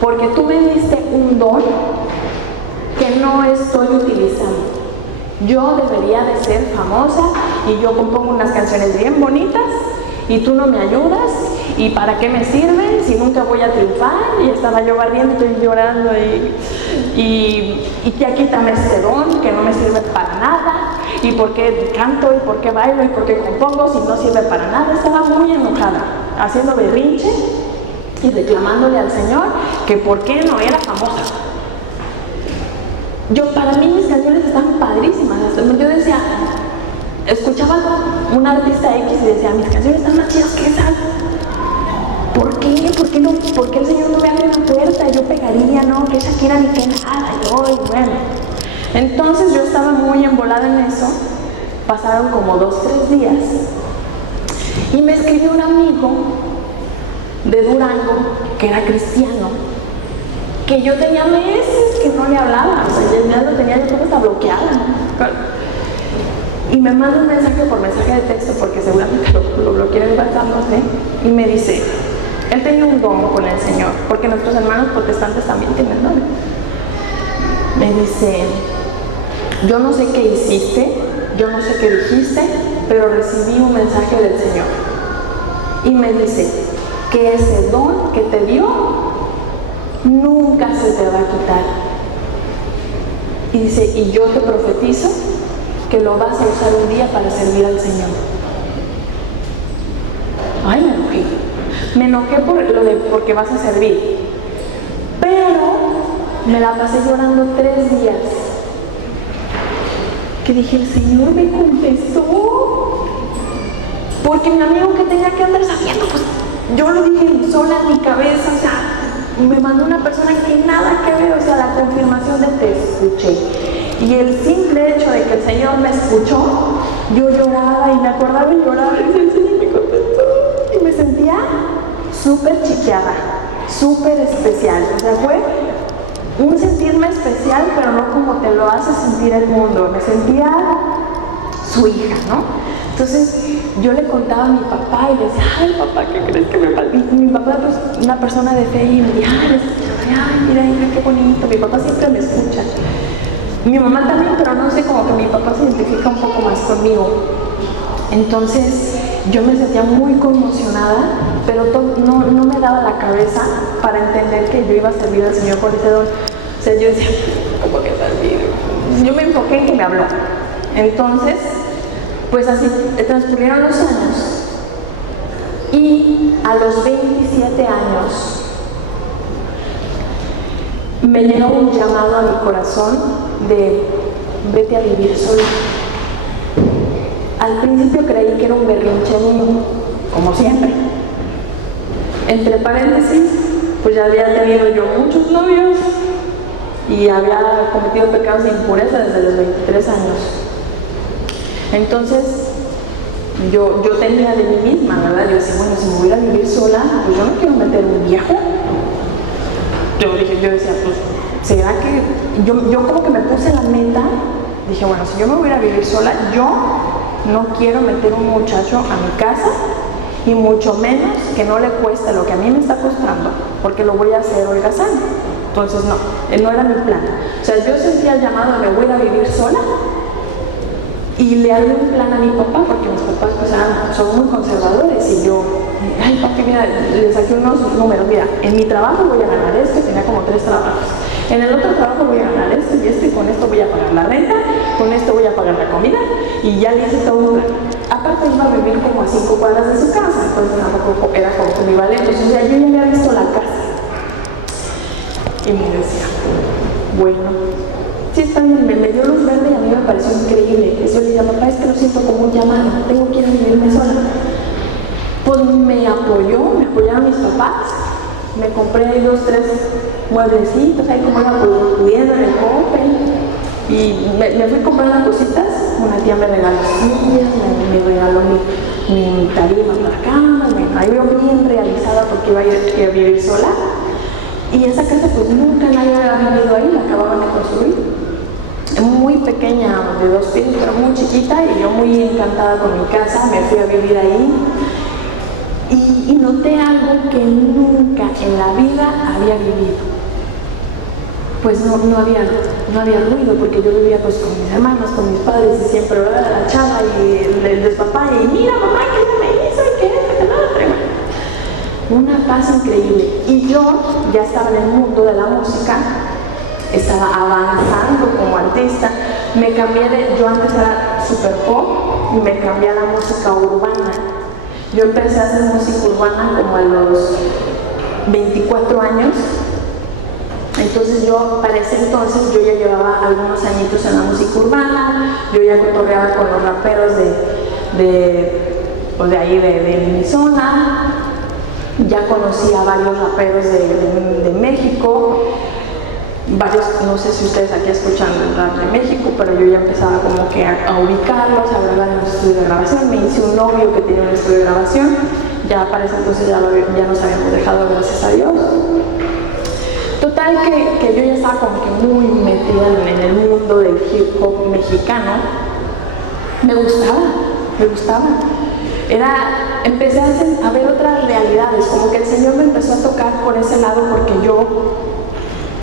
porque tú me diste un don que no estoy utilizando. Yo debería de ser famosa y yo compongo unas canciones bien bonitas y tú no me ayudas, y ¿para qué me sirve si nunca voy a triunfar? Y estaba yo barriendo, estoy llorando y ya quítame este don que no me sirve para nada, y por qué canto, y por qué bailo, y por qué compongo si no sirve para nada. Estaba muy enojada, haciendo berrinche y reclamándole al Señor que por qué no era famosa. para mí mis canciones están padrísimas. Yo decía, escuchaba un artista X y decía, mis canciones están más chidas que esas. ¿Por qué? ¿Por qué el Señor no me abre una puerta? Yo pegaría, ¿no? Que Shakira ni que nada. Y bueno. Entonces yo estaba muy embolada en eso. Pasaron como 2-3 días. Y me escribió un amigo de Durango, que era cristiano, que yo tenía meses que no le hablaba. O sea, ya lo tenía yo como hasta bloqueada. Y me manda un mensaje por mensaje de texto, porque seguramente lo bloqueé en WhatsApp, no sé. Y me dice, él tenía un don con el Señor, porque nuestros hermanos protestantes también tienen don. Me dice, yo no sé qué hiciste, yo no sé qué dijiste, pero recibí un mensaje del Señor. Y me dice que ese don que te dio nunca se te va a quitar. Y dice, y yo te profetizo que lo vas a usar un día para servir al Señor. Ay, me enojé. Me enojé porque vas a servir. Pero me la pasé llorando 3 días. Que dije, el Señor me contestó. Porque mi amigo que tenía que andar sabiendo, pues yo lo dije sola en mi cabeza, o sea, me mandó una persona que nada que ver, o sea, la confirmación de te escuché. Y el simple hecho de que el Señor me escuchó, yo lloraba y me acordaba y lloraba y decía, el Señor me contestó. Y me sentía súper chiqueada, súper especial. O sea, fue un sentirme especial, pero no como te lo hace sentir el mundo. Me sentía su hija, ¿no? Entonces yo le contaba a mi papá y le decía, ay papá, ¿qué crees que me pasó? Y mi papá, pues una persona de fe, y me decía, ay, mira, qué bonito. Mi papá siempre me escucha. Mi mamá también, pero no sé, como que mi papá se identifica un poco más conmigo. Entonces yo me sentía muy conmocionada, pero no me daba la cabeza para entender que yo iba a servir al Señor por ese don. O sea, yo decía, ¿cómo que servir? Yo me enfoqué en que me habló. Entonces, pues así transcurrieron los años. Y a los 27 años me llegó un llamado a mi corazón de vete a vivir sola. Al principio creí que era un berrinche mío, como siempre. Entre paréntesis, pues ya había tenido yo muchos novios y había cometido pecados de impureza desde los 23 años. Entonces, yo tenía de mí misma, ¿verdad? Yo decía, bueno, si me voy a vivir sola, pues yo no quiero meter un viejo. Yo decía, pues, ¿será que...? Yo como que me puse la meta, dije, bueno, si yo me voy a vivir sola, yo no quiero meter un muchacho a mi casa, y mucho menos que no le cueste lo que a mí me está costando, porque lo voy a hacer holgazán. Entonces, no era mi plan. O sea, yo sentía el llamado de me voy a vivir sola, y le hablé un plan a mi papá, porque mis papás pues, son muy conservadores, y yo, ay papi, mira, le saqué unos números, mira, en mi trabajo voy a ganar esto, tenía como 3 trabajos, en el otro trabajo voy a ganar esto y esto, y con esto voy a pagar la renta, con esto voy a pagar la comida, y ya le hice todo un plan. Aparte iba a vivir como a 5 cuadras de su casa, entonces tampoco era como que me iba lejos, o sea, yo ya había visto la casa. Y me decía, bueno, sí, está bien, me dio luz verde y a mí me pareció increíble. Yo le dije, papá, es que lo siento como un llamado, tengo que ir a vivirme sola. Pues me apoyaron mis papás, me compré ahí 2-3 mueblecitos, ahí como iba pudiendo en el Coppel, y me fui comprando cositas. Una tía me regaló sillas, me regaló mi tarima para la cama, ahí veo bien realizada porque iba a ir a vivir sola. Y esa casa pues nunca nadie había vivido ahí, la acababan de construir. Muy pequeña, de 2 pisos, pero muy chiquita, y yo muy encantada con mi casa, me fui a vivir ahí. Y noté algo que nunca en la vida había vivido. Pues no había ruido, porque yo vivía pues con mis hermanos, con mis padres, y siempre la chava y el despapalle, y mira mamá, ¿qué me hizo? ¿Y qué? Una paz increíble. Y yo ya estaba en el mundo de la música, estaba avanzando como artista. Me cambié yo antes era super pop, y me cambié a la música urbana. Yo empecé a hacer música urbana como a los 24 años. Entonces para ese entonces yo ya llevaba algunos añitos en la música urbana, yo ya cotorreaba con los raperos pues de ahí de mi zona, ya conocí a varios raperos de México, varios, no sé si ustedes aquí escuchan el rap de México, pero yo ya empezaba como que a ubicarlos, a grabar en los estudios de grabación. Me hice un novio que tenía un estudio de grabación, ya para ese entonces ya nos habíamos dejado, gracias a Dios. Total que yo ya estaba como que muy metida en el mundo del hip hop mexicano. Me gustaba. Empecé a ver otras realidades, como que el Señor me empezó a tocar por ese lado, porque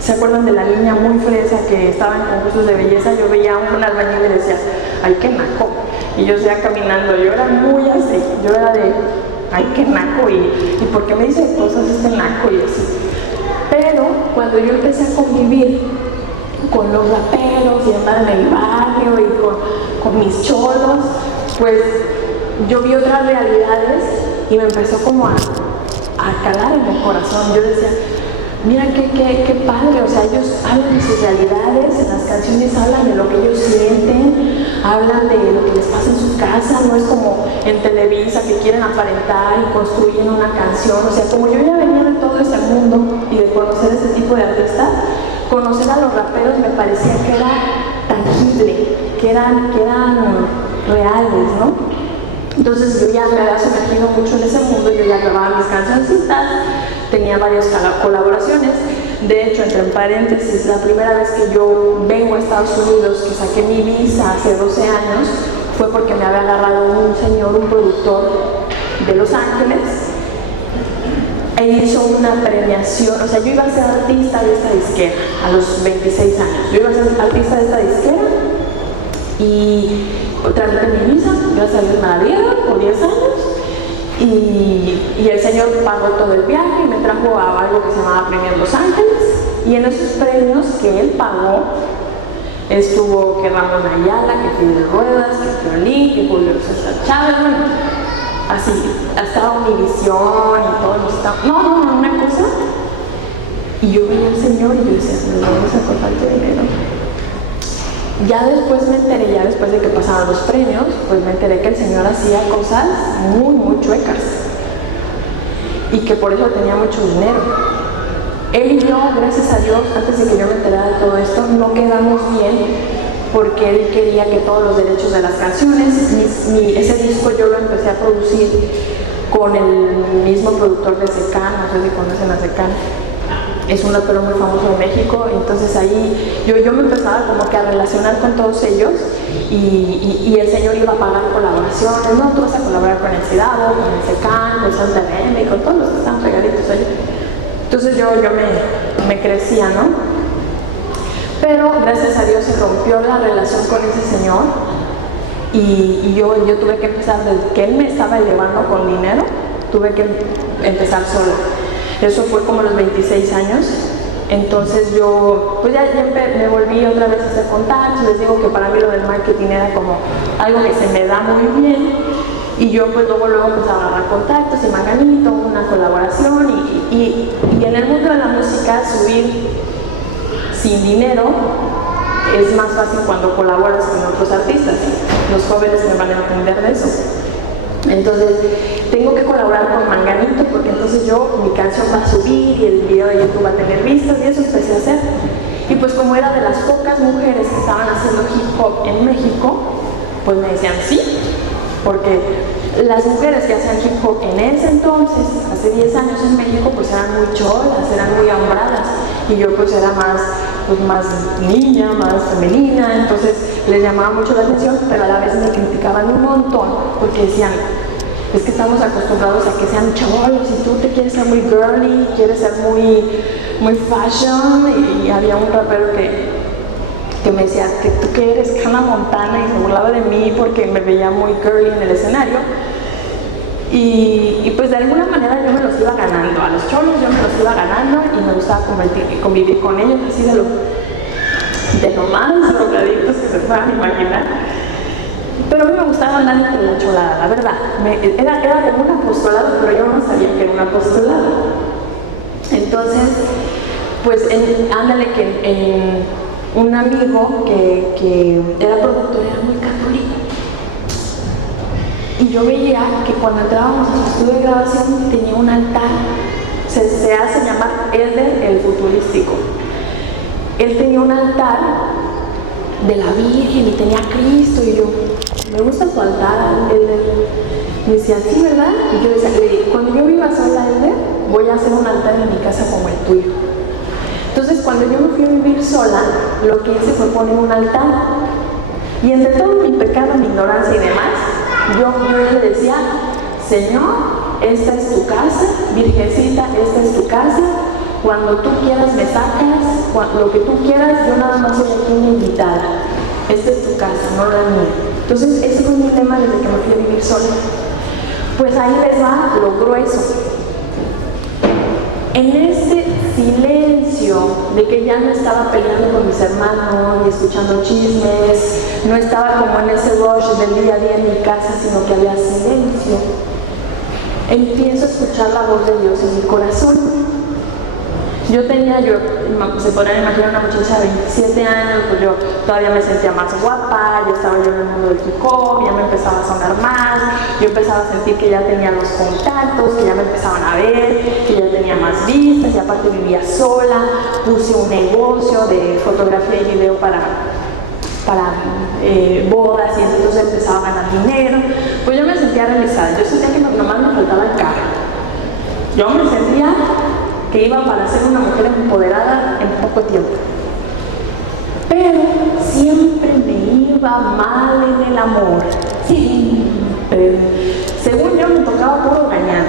¿se acuerdan de la niña muy fresa que estaba en concursos de belleza? Yo veía a un albañil y decía, ¡ay, qué naco! Y yo seguía caminando, yo era muy así, yo era de, ¡ay, qué naco! ¿Y por qué me dice cosas este naco? Y así. Pero cuando yo empecé a convivir con los raperos y andar en el barrio y con mis cholos, pues yo vi otras realidades y me empezó como a calar en el corazón. Yo decía, mira qué padre, o sea, ellos hablan de sus realidades, en las canciones hablan de lo que ellos sienten, hablan de lo que les pasa en su casa, no es como en Televisa que quieren aparentar y construyen una canción. O sea, como yo ya venía de todo ese mundo y de conocer ese tipo de artistas, conocer a los raperos me parecía que era tangible, que eran reales, ¿no? Entonces yo ya me había sumergido mucho en ese mundo, yo ya grababa mis cancioncitas, tenía varias colaboraciones. De hecho, entre paréntesis, la primera vez que yo vengo a Estados Unidos, que saqué mi visa hace 12 años, fue porque me había agarrado un señor, un productor de Los Ángeles. Él hizo una premiación, o sea, yo iba a ser artista de esta disquera a los 26 años. Yo iba a ser artista de esta disquera y tramité mi visa, gracias a Dios me la dieron por 10 años. Y el señor pagó todo el viaje y me trajo a algo que se llamaba Premios Los Ángeles. Y en esos premios que él pagó, estuvo que Ramón Ayala, que Fidel Ruedas, que Piolín, que Julio César Chávez, bueno, así, hasta Univisión y todo los estados. No, una cosa. Y yo veía al señor y yo decía, ¿de dónde sacó tanto dinero? Ya después me enteré, ya después de que pasaban los premios, pues me enteré que el señor hacía cosas muy chuecas y que por eso tenía mucho dinero. Él y yo, gracias a Dios, antes de que yo me enterara de todo esto, no quedamos bien, porque él quería que todos los derechos de las canciones, ese disco yo lo empecé a producir con el mismo productor de Secán, no sé si conocen a Secán. Es un rapero muy famoso de México, entonces ahí yo me empezaba como que a relacionar con todos ellos y el señor iba a pagar colaboraciones, no, tú vas a colaborar con el Cidado, con el Secán, con Santa M, con todos los que están pegaditos ahí. Entonces yo me crecía, ¿no? Pero gracias a Dios se rompió la relación con ese señor y yo tuve que empezar, desde que él me estaba elevando con dinero, tuve que empezar sola. Eso fue como a los 26 años, entonces yo pues ya me volví otra vez a hacer contactos. Les digo que para mí lo del marketing era como algo que se me da muy bien y yo pues luego empecé a agarrar contactos y Manganito, una colaboración y en el mundo de la música subir sin dinero es más fácil cuando colaboras con otros artistas. Los jóvenes me van a entender de eso. Entonces tengo que colaborar con Manganito porque entonces mi canción va a subir y el video de YouTube va a tener vistas y eso empecé a hacer. Y pues como era de las pocas mujeres que estaban haciendo hip hop en México, pues me decían sí, porque las mujeres que hacían hip hop en ese entonces, hace 10 años en México, pues eran muy cholas, eran muy hombradas y yo pues era más niña, más femenina, entonces les llamaba mucho la atención, pero a la vez me criticaban un montón porque decían, es que estamos acostumbrados a que sean cholos y tú te quieres ser muy girly, quieres ser muy fashion. Y había un rapero que me decía que tú que eres Hannah Montana y se burlaba de mí porque me veía muy girly en el escenario. Y pues de alguna manera yo me los iba ganando, a los cholos yo me los iba ganando y me gustaba convivir con ellos, así de lo más drogaditos que se puedan imaginar. Pero a mí me gustaba andar entre la cholada, la verdad. Era como un apostolado, pero yo no sabía que era un apostolado. Entonces, pues ándale que un amigo que era productor, era muy católico. Y yo veía que cuando entrábamos a su estudio de grabación tenía un altar, se hace llamar Elder el futurístico. Él tenía un altar de la Virgen y tenía a Cristo, y yo, me gusta tu altar, Elder. Me decía, sí, ¿verdad? Y yo decía, cuando yo viva sola, Elder, voy a hacer un altar en mi casa como el tuyo. Entonces, cuando yo me fui a vivir sola, lo que hice fue poner un altar. Y entre todo mi pecado, mi ignorancia y demás, yo le decía, Señor, esta es tu casa, Virgencita, esta es tu casa, cuando tú quieras me sacas, lo que tú quieras, yo nada más soy aquí una invitada. Esta es tu casa, no la mía. Entonces, ese fue mi lema desde que me fui a vivir sola. Pues ahí les va lo grueso. En este silencio de que ya no estaba peleando con mis hermanos, ni escuchando chismes, no estaba como en ese rush del día a día en mi casa, sino que había silencio, empiezo a escuchar la voz de Dios en mi corazón. Se podrán imaginar una muchacha de 27 años, pues yo todavía me sentía más guapa, ya estaba yo en el mundo del hip hop, ya me empezaba a sonar más, yo empezaba a sentir que ya tenía los contactos, que ya me empezaban a ver, que ya tenía más vistas, y aparte vivía sola, puse un negocio de fotografía y video para bodas, y entonces empezaba a ganar dinero. Pues yo me sentía realizada, yo sentía que nomás me faltaba el carro. Yo me sentía que iba para ser una mujer empoderada en poco tiempo. Pero siempre me iba mal en el amor. Siempre. Según yo me tocaba puro gañar.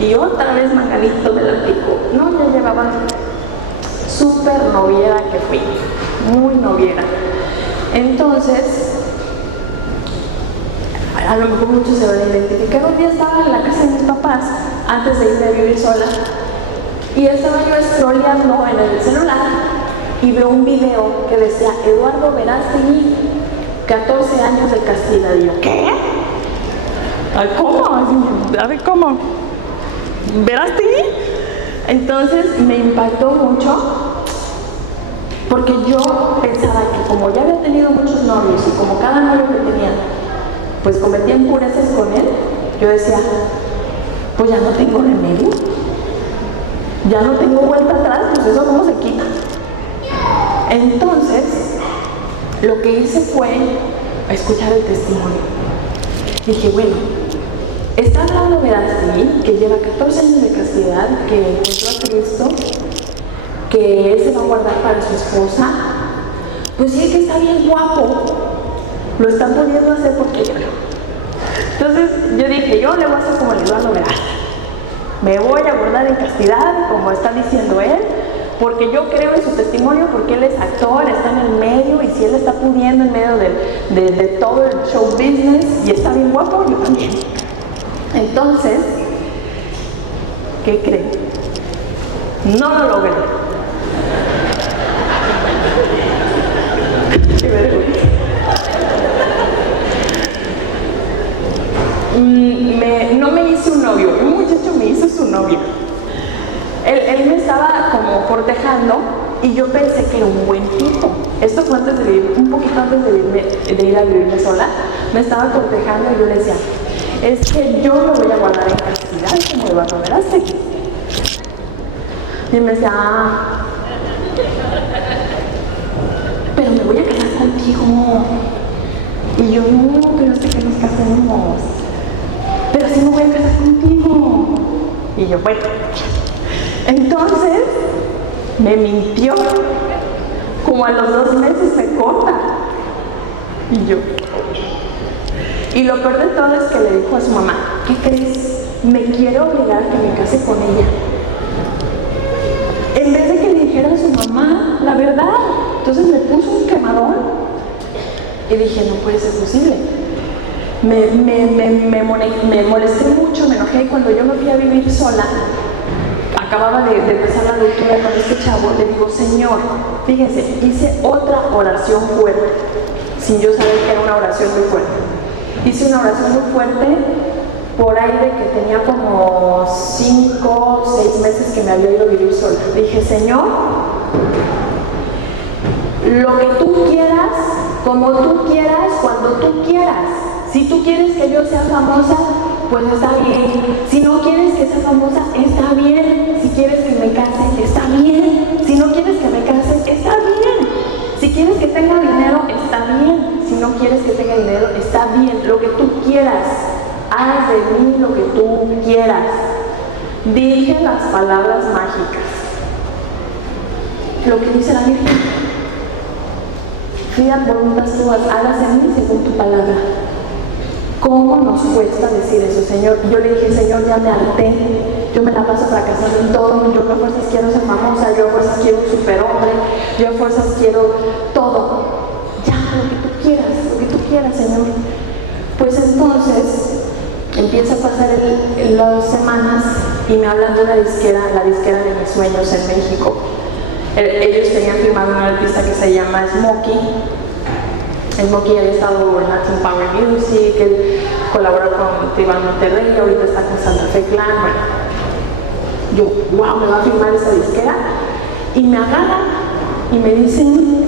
Y otra vez Mangalito me la aplicó. No, ya llevaba súper noviera que fui. Muy noviera. Entonces, a lo mejor muchos se van a identificar. Un día estaba en la casa de mis papás, antes de irme a vivir sola, y estaba yo scrolleando en el celular y veo un video que decía Eduardo Verástegui, 14 años de castidad. Y yo, ¿qué? ¿Cómo? A ver, ¿cómo? ¿Verástegui? Entonces me impactó mucho, porque yo pensaba que como ya había tenido muchos novios y como cada novio que tenía pues cometía impurezas con él, yo decía, pues ya no tengo remedio, ya no tengo vuelta atrás, pues eso cómo se quita. Entonces, lo que hice fue escuchar el testimonio. Dije, bueno, está hablando Verástegui, que lleva 14 años de castidad, que encontró a Cristo, que él se va a guardar para su esposa. Pues sí, que está bien guapo, lo están pudiendo hacer porque yo no. Entonces yo dije, yo le voy a hacer como el Eduardo Verástegui, me voy a guardar en castidad, como está diciendo él, porque yo creo en su testimonio, porque él es actor, está en el medio, y si él está pudiendo en medio de todo el show business y está bien guapo, yo también. Entonces, ¿qué creen? No lo logré. Qué vergüenza. No me hice un novio, un muchacho me hizo su novia. Él me estaba como cortejando y yo pensé que era un buen tipo. Esto fue antes de un poquito antes de ir a vivirme sola. Me estaba cortejando y yo le decía, es que yo me voy a guardar en castidad como Eduardo Verástegui. Y él me decía, pero me voy a casar contigo. Y yo, no, pero es que nos casemos. Pero sí me voy a casar contigo. Y yo, bueno. Entonces, me mintió. Como a los 2 meses me corta. Y yo. Y lo peor de todo es que le dijo a su mamá, ¿qué crees? Me quiere obligar a que me case con ella. En vez de que le dijera a su mamá la verdad. Entonces me puso un quemadón. Y dije, no puede ser posible. Me molesté mucho, me enojé. Cuando yo me fui a vivir sola, acababa de empezar la lectura con este chavo, le digo, Señor, fíjense, hice otra oración fuerte, sin yo saber que era una oración muy fuerte. Hice una oración muy fuerte por ahí de que tenía como 5 o 6 meses que me había ido a vivir sola. Dije, Señor, lo que tú quieras, como tú quieras, cuando tú quieras. Si tú quieres que yo sea famosa, pues está bien. Si no quieres que sea famosa, está bien. Si quieres que me case, está bien. Si no quieres que me case, está bien. Si quieres que tenga dinero, está bien. Si no quieres que tenga dinero, está bien. Lo que tú quieras. Haz de mí lo que tú quieras. Dije las palabras mágicas. Lo que dice la Virgen. Fiat voluntas tuas, hágase en mí según tu palabra. ¿Cómo nos cuesta decir eso, Señor? Yo le dije, Señor, ya me harté. Yo me la paso fracasando en todo. Yo a fuerzas quiero ser famosa. Yo a fuerzas quiero un superhombre. Yo a fuerzas quiero todo. Ya, lo que tú quieras, Señor. Pues entonces empieza a pasar las semanas y me hablan de una disquera, la disquera de mis sueños en México. Ellos tenían firmado a una artista que se llama Smokey. Smokey había estado en Latin Power Music, él colaboró con Tribal Monterrey, ahorita está con Santa Fe Clan. Bueno, yo, wow, me va a firmar esa disquera. Y me agarran y me dicen,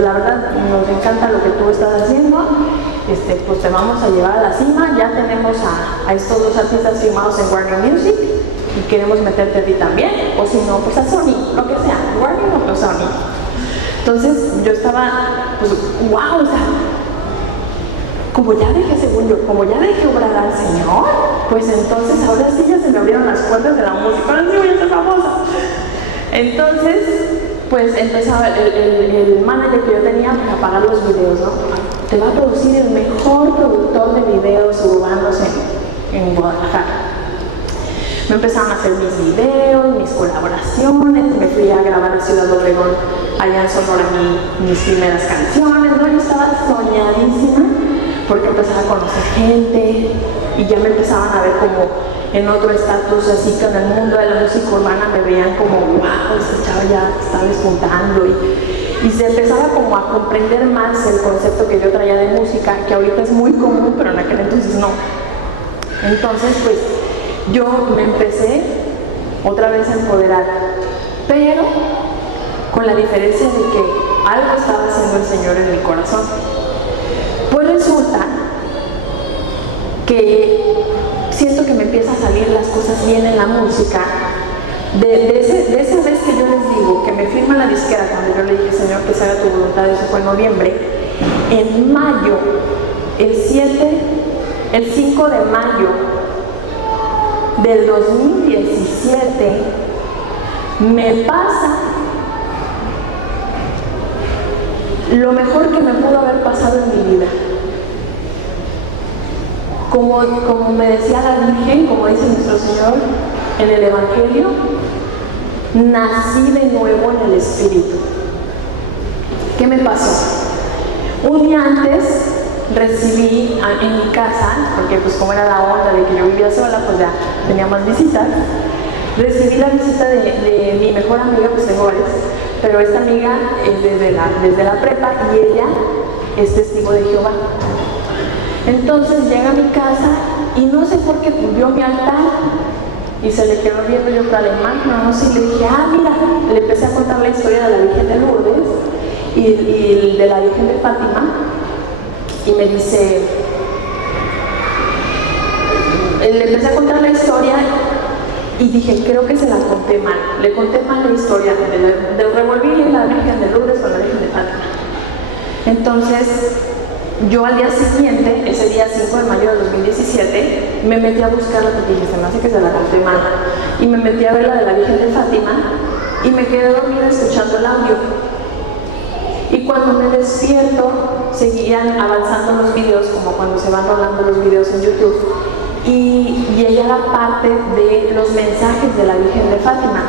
la verdad, nos encanta lo que tú estás haciendo, pues te vamos a llevar a la cima. Ya tenemos a estos 2 artistas firmados en Warner Music y queremos meterte a ti también, o si no, pues a Sony, lo que sea, Warner o Sony. Entonces yo estaba, pues, wow, o sea, como ya dejé, según yo, como ya dejé obrar al Señor, pues entonces ahora sí ya se me abrieron las puertas de la música, ahora sí voy a ser famosa. Entonces, pues empezaba el manager que yo tenía a pagar los videos, ¿no? Te va a producir el mejor productor de videos urbanos en Guadalajara. Me empezaron a hacer mis videos, mis colaboraciones, me fui a grabar a Ciudad Obregón, allá en Sonora, mis primeras canciones, ¿no? Yo estaba soñadísima porque empezaba a conocer gente y ya me empezaban a ver como en otro estatus, así que en el mundo de la música urbana me veían como, wow, esta chava ya está despuntando y se empezaba como a comprender más el concepto que yo traía de música, que ahorita es muy común, pero en aquel entonces no. Entonces, pues, yo me empecé otra vez a empoderar, pero con la diferencia de que algo estaba haciendo el Señor en mi corazón. Pues resulta que siento que me empiezan a salir las cosas bien en la música. De esa vez que yo les digo que me firma la disquera, cuando yo le dije, Señor, que se haga tu voluntad, eso fue en noviembre. En mayo, el 5 de mayo del 2017, me pasa lo mejor que me pudo haber pasado en mi vida. Como me decía la Virgen, como dice nuestro Señor en el Evangelio, nací de nuevo en el Espíritu. ¿Qué me pasó? Un día antes recibí en mi casa, porque pues como era la onda de que yo vivía sola, pues ya tenía más visitas, recibí la visita de mi mejor amiga, pues tengo varias, pero esta amiga es desde la prepa y ella es testigo de Jehová. Entonces llega a mi casa y no sé por qué vio mi altar y se le quedó viendo yo para alemán, no sé, y le dije, mira, le empecé a contar la historia de la Virgen de Lourdes y de la Virgen de Fátima. Y me dice, le empecé a contar la historia y dije, creo que se la conté mal. Le conté mal la historia, revolví la Virgen de Lourdes con la Virgen de Fátima. Entonces, yo al día siguiente, ese día 5 de mayo de 2017, me metí a buscarla porque dije, se me hace que se la conté mal. Y me metí a ver la de la Virgen de Fátima y me quedé dormida escuchando el audio. Y cuando me despierto, seguían avanzando los videos, como cuando se van rolando los videos en YouTube, y llegué a la parte de los mensajes de la Virgen de Fátima.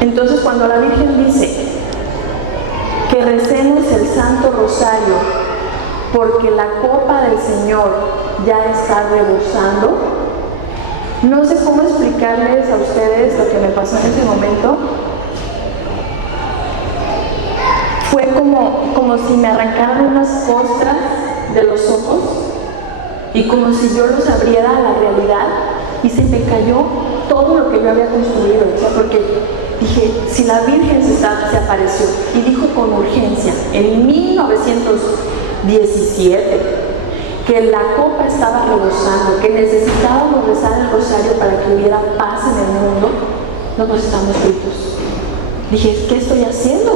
Entonces, cuando la Virgen dice que recemos el Santo Rosario porque la copa del Señor ya está rebosando, no sé cómo explicarles a ustedes lo que me pasó en ese momento. Fue como si me arrancaran unas costras de los ojos y como si yo los abriera a la realidad, y se me cayó todo lo que yo había construido, o sea, porque dije, si la Virgen se apareció y dijo con urgencia en 1917 que la copa estaba rebosando, que necesitábamos rezar el rosario para que hubiera paz en el mundo, nosotros estamos fritos. Dije, ¿qué estoy haciendo?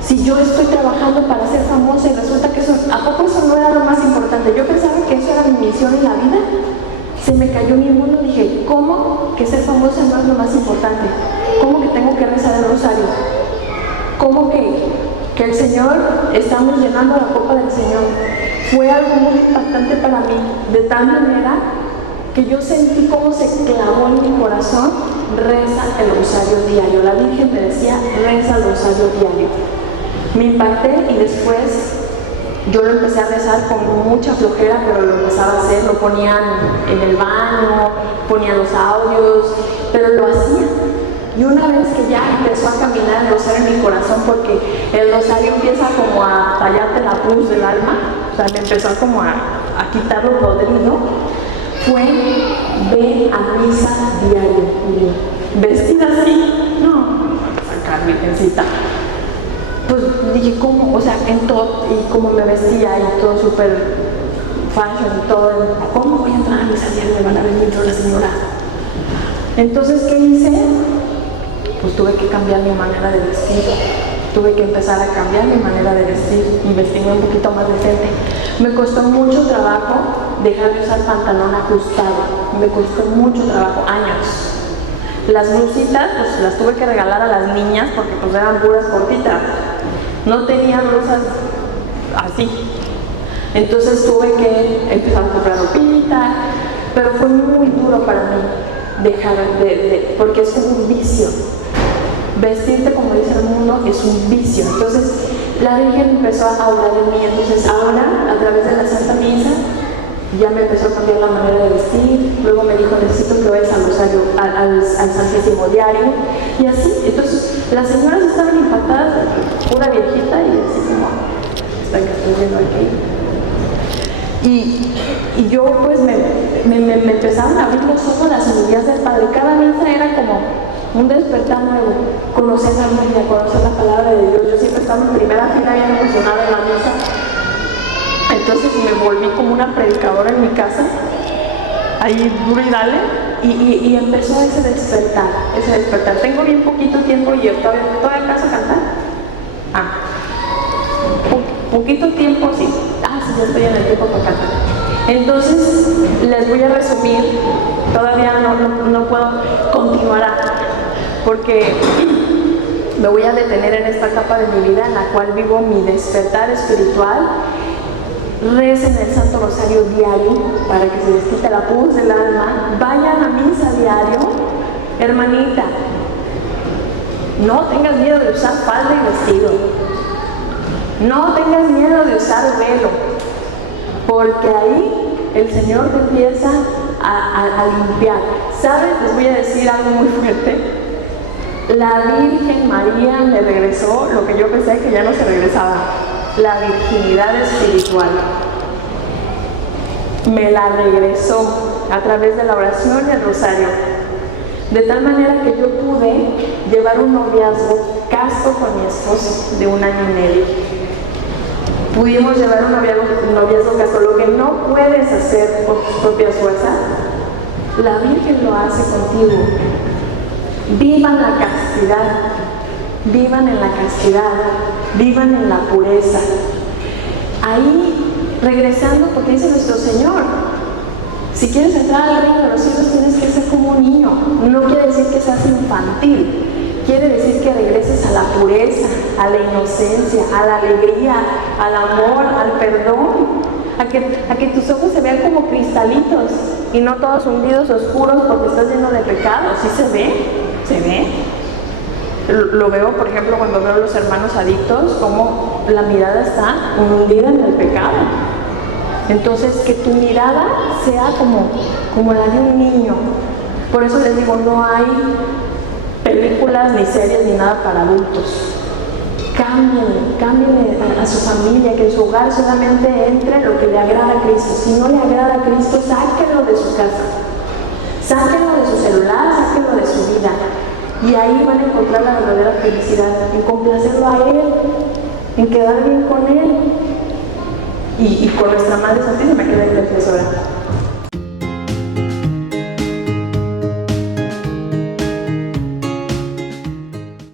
Si yo estoy trabajando para ser famosa y resulta que eso, ¿a poco eso no era lo más importante? Yo pensaba que eso era mi misión en la vida. Se me cayó mi mundo, dije, ¿cómo que ser famosa no es lo más importante? ¿Cómo que tengo que rezar el rosario? ¿Cómo que el Señor, estamos llenando la copa del Señor? Fue algo muy impactante para mí, de tal manera que yo sentí cómo se clavó en mi corazón, reza el rosario diario. La Virgen me decía, reza el rosario diario. Me impacté y después yo lo empecé a rezar con mucha flojera, pero lo empezaba a hacer, lo ponían en el baño, ponían los audios, pero lo hacía. Y una vez que ya empezó a caminar el rosario en mi corazón, porque el rosario empieza como a tallarte la cruz del alma, o sea, me empezó como a quitar lo podrido, fue, ve a misa diario. Vestida así, no, sacar virgencita. Pues dije, ¿cómo? O sea, en todo, y cómo me vestía y todo súper fashion y todo, ¿cómo voy a entrar a misa diario? Me van a ver dentro la señora. Entonces, ¿qué hice? Pues tuve que cambiar mi manera de vestir. Tuve que empezar a cambiar mi manera de vestir y vestirme un poquito más decente. Me costó mucho trabajo dejar de usar pantalón ajustado. Me costó mucho trabajo, años. Las blusitas, pues las tuve que regalar a las niñas porque pues eran puras cortitas. No tenía blusas así. Entonces tuve que empezar a comprar ropita, pero fue muy duro para mí dejar porque es como un vicio. Vestirte como dice el mundo es un vicio. Entonces la Virgen empezó a orar en mí. Entonces ahora, a través de la Santa Misa, ya me empezó a cambiar la manera de vestir. Luego me dijo, necesito que vayas al rosario, al Santísimo diario. Y así, entonces las señoras estaban impactadas, una viejita, y así como, está que estoy viendo aquí. Y yo pues me empezaron a abrir los ojos las humillas del Padre. Cada misa era como un despertar nuevo, conocer la Biblia, conocer la palabra de Dios. Yo siempre estaba en primera fila bien emocionada en la misa. Entonces me volví como una predicadora en mi casa, ahí duro y dale, y empezó ese despertar. Tengo bien poquito tiempo y todavía alcanzo a cantar. Poquito tiempo, sí. Sí, ya estoy en el tiempo para cantar. Entonces, les voy a resumir, todavía no puedo continuar porque me voy a detener en esta etapa de mi vida en la cual vivo mi despertar espiritual. Recen el Santo Rosario diario para que se les quite la pus del alma. Vayan a misa diario. Hermanita, no tengas miedo de usar falda y vestido. No tengas miedo de usar velo, porque ahí el Señor te empieza a limpiar. ¿Saben? Les voy a decir algo muy fuerte. La Virgen María me regresó lo que yo pensé que ya no se regresaba. La virginidad espiritual. Me la regresó a través de la oración y el rosario. De tal manera que yo pude llevar un noviazgo casto con mi esposo de 1 año y medio. Pudimos llevar un noviazgo casto. Lo que no puedes hacer por tus propias fuerzas, la Virgen lo hace contigo. Vivan la castidad. Vivan en la castidad, vivan en la pureza. Ahí, regresando, porque dice nuestro Señor, si quieres entrar al reino de los cielos tienes que ser como un niño. No quiere decir que seas infantil, quiere decir que regreses a la pureza, a la inocencia, a la alegría, al amor, al perdón, a que tus ojos se vean como cristalitos y no todos hundidos, oscuros, porque estás lleno de pecado. ¿Sí se ve? Lo veo, por ejemplo, cuando veo a los hermanos adictos, como la mirada está hundida en el pecado. Entonces, que tu mirada sea como la de un niño. Por eso les digo, no hay películas, ni series, ni nada para adultos. cámbienle a su familia, que en su hogar solamente entre lo que le agrada a Cristo. Si no le agrada a Cristo, sáquenlo de su casa, sáquenlo de su celular, sáquenlo de su vida. Y ahí van a encontrar la verdadera felicidad, en complacerlo a Él, en quedar bien con Él. Y con nuestra Madre Santísima, que es la intercesora.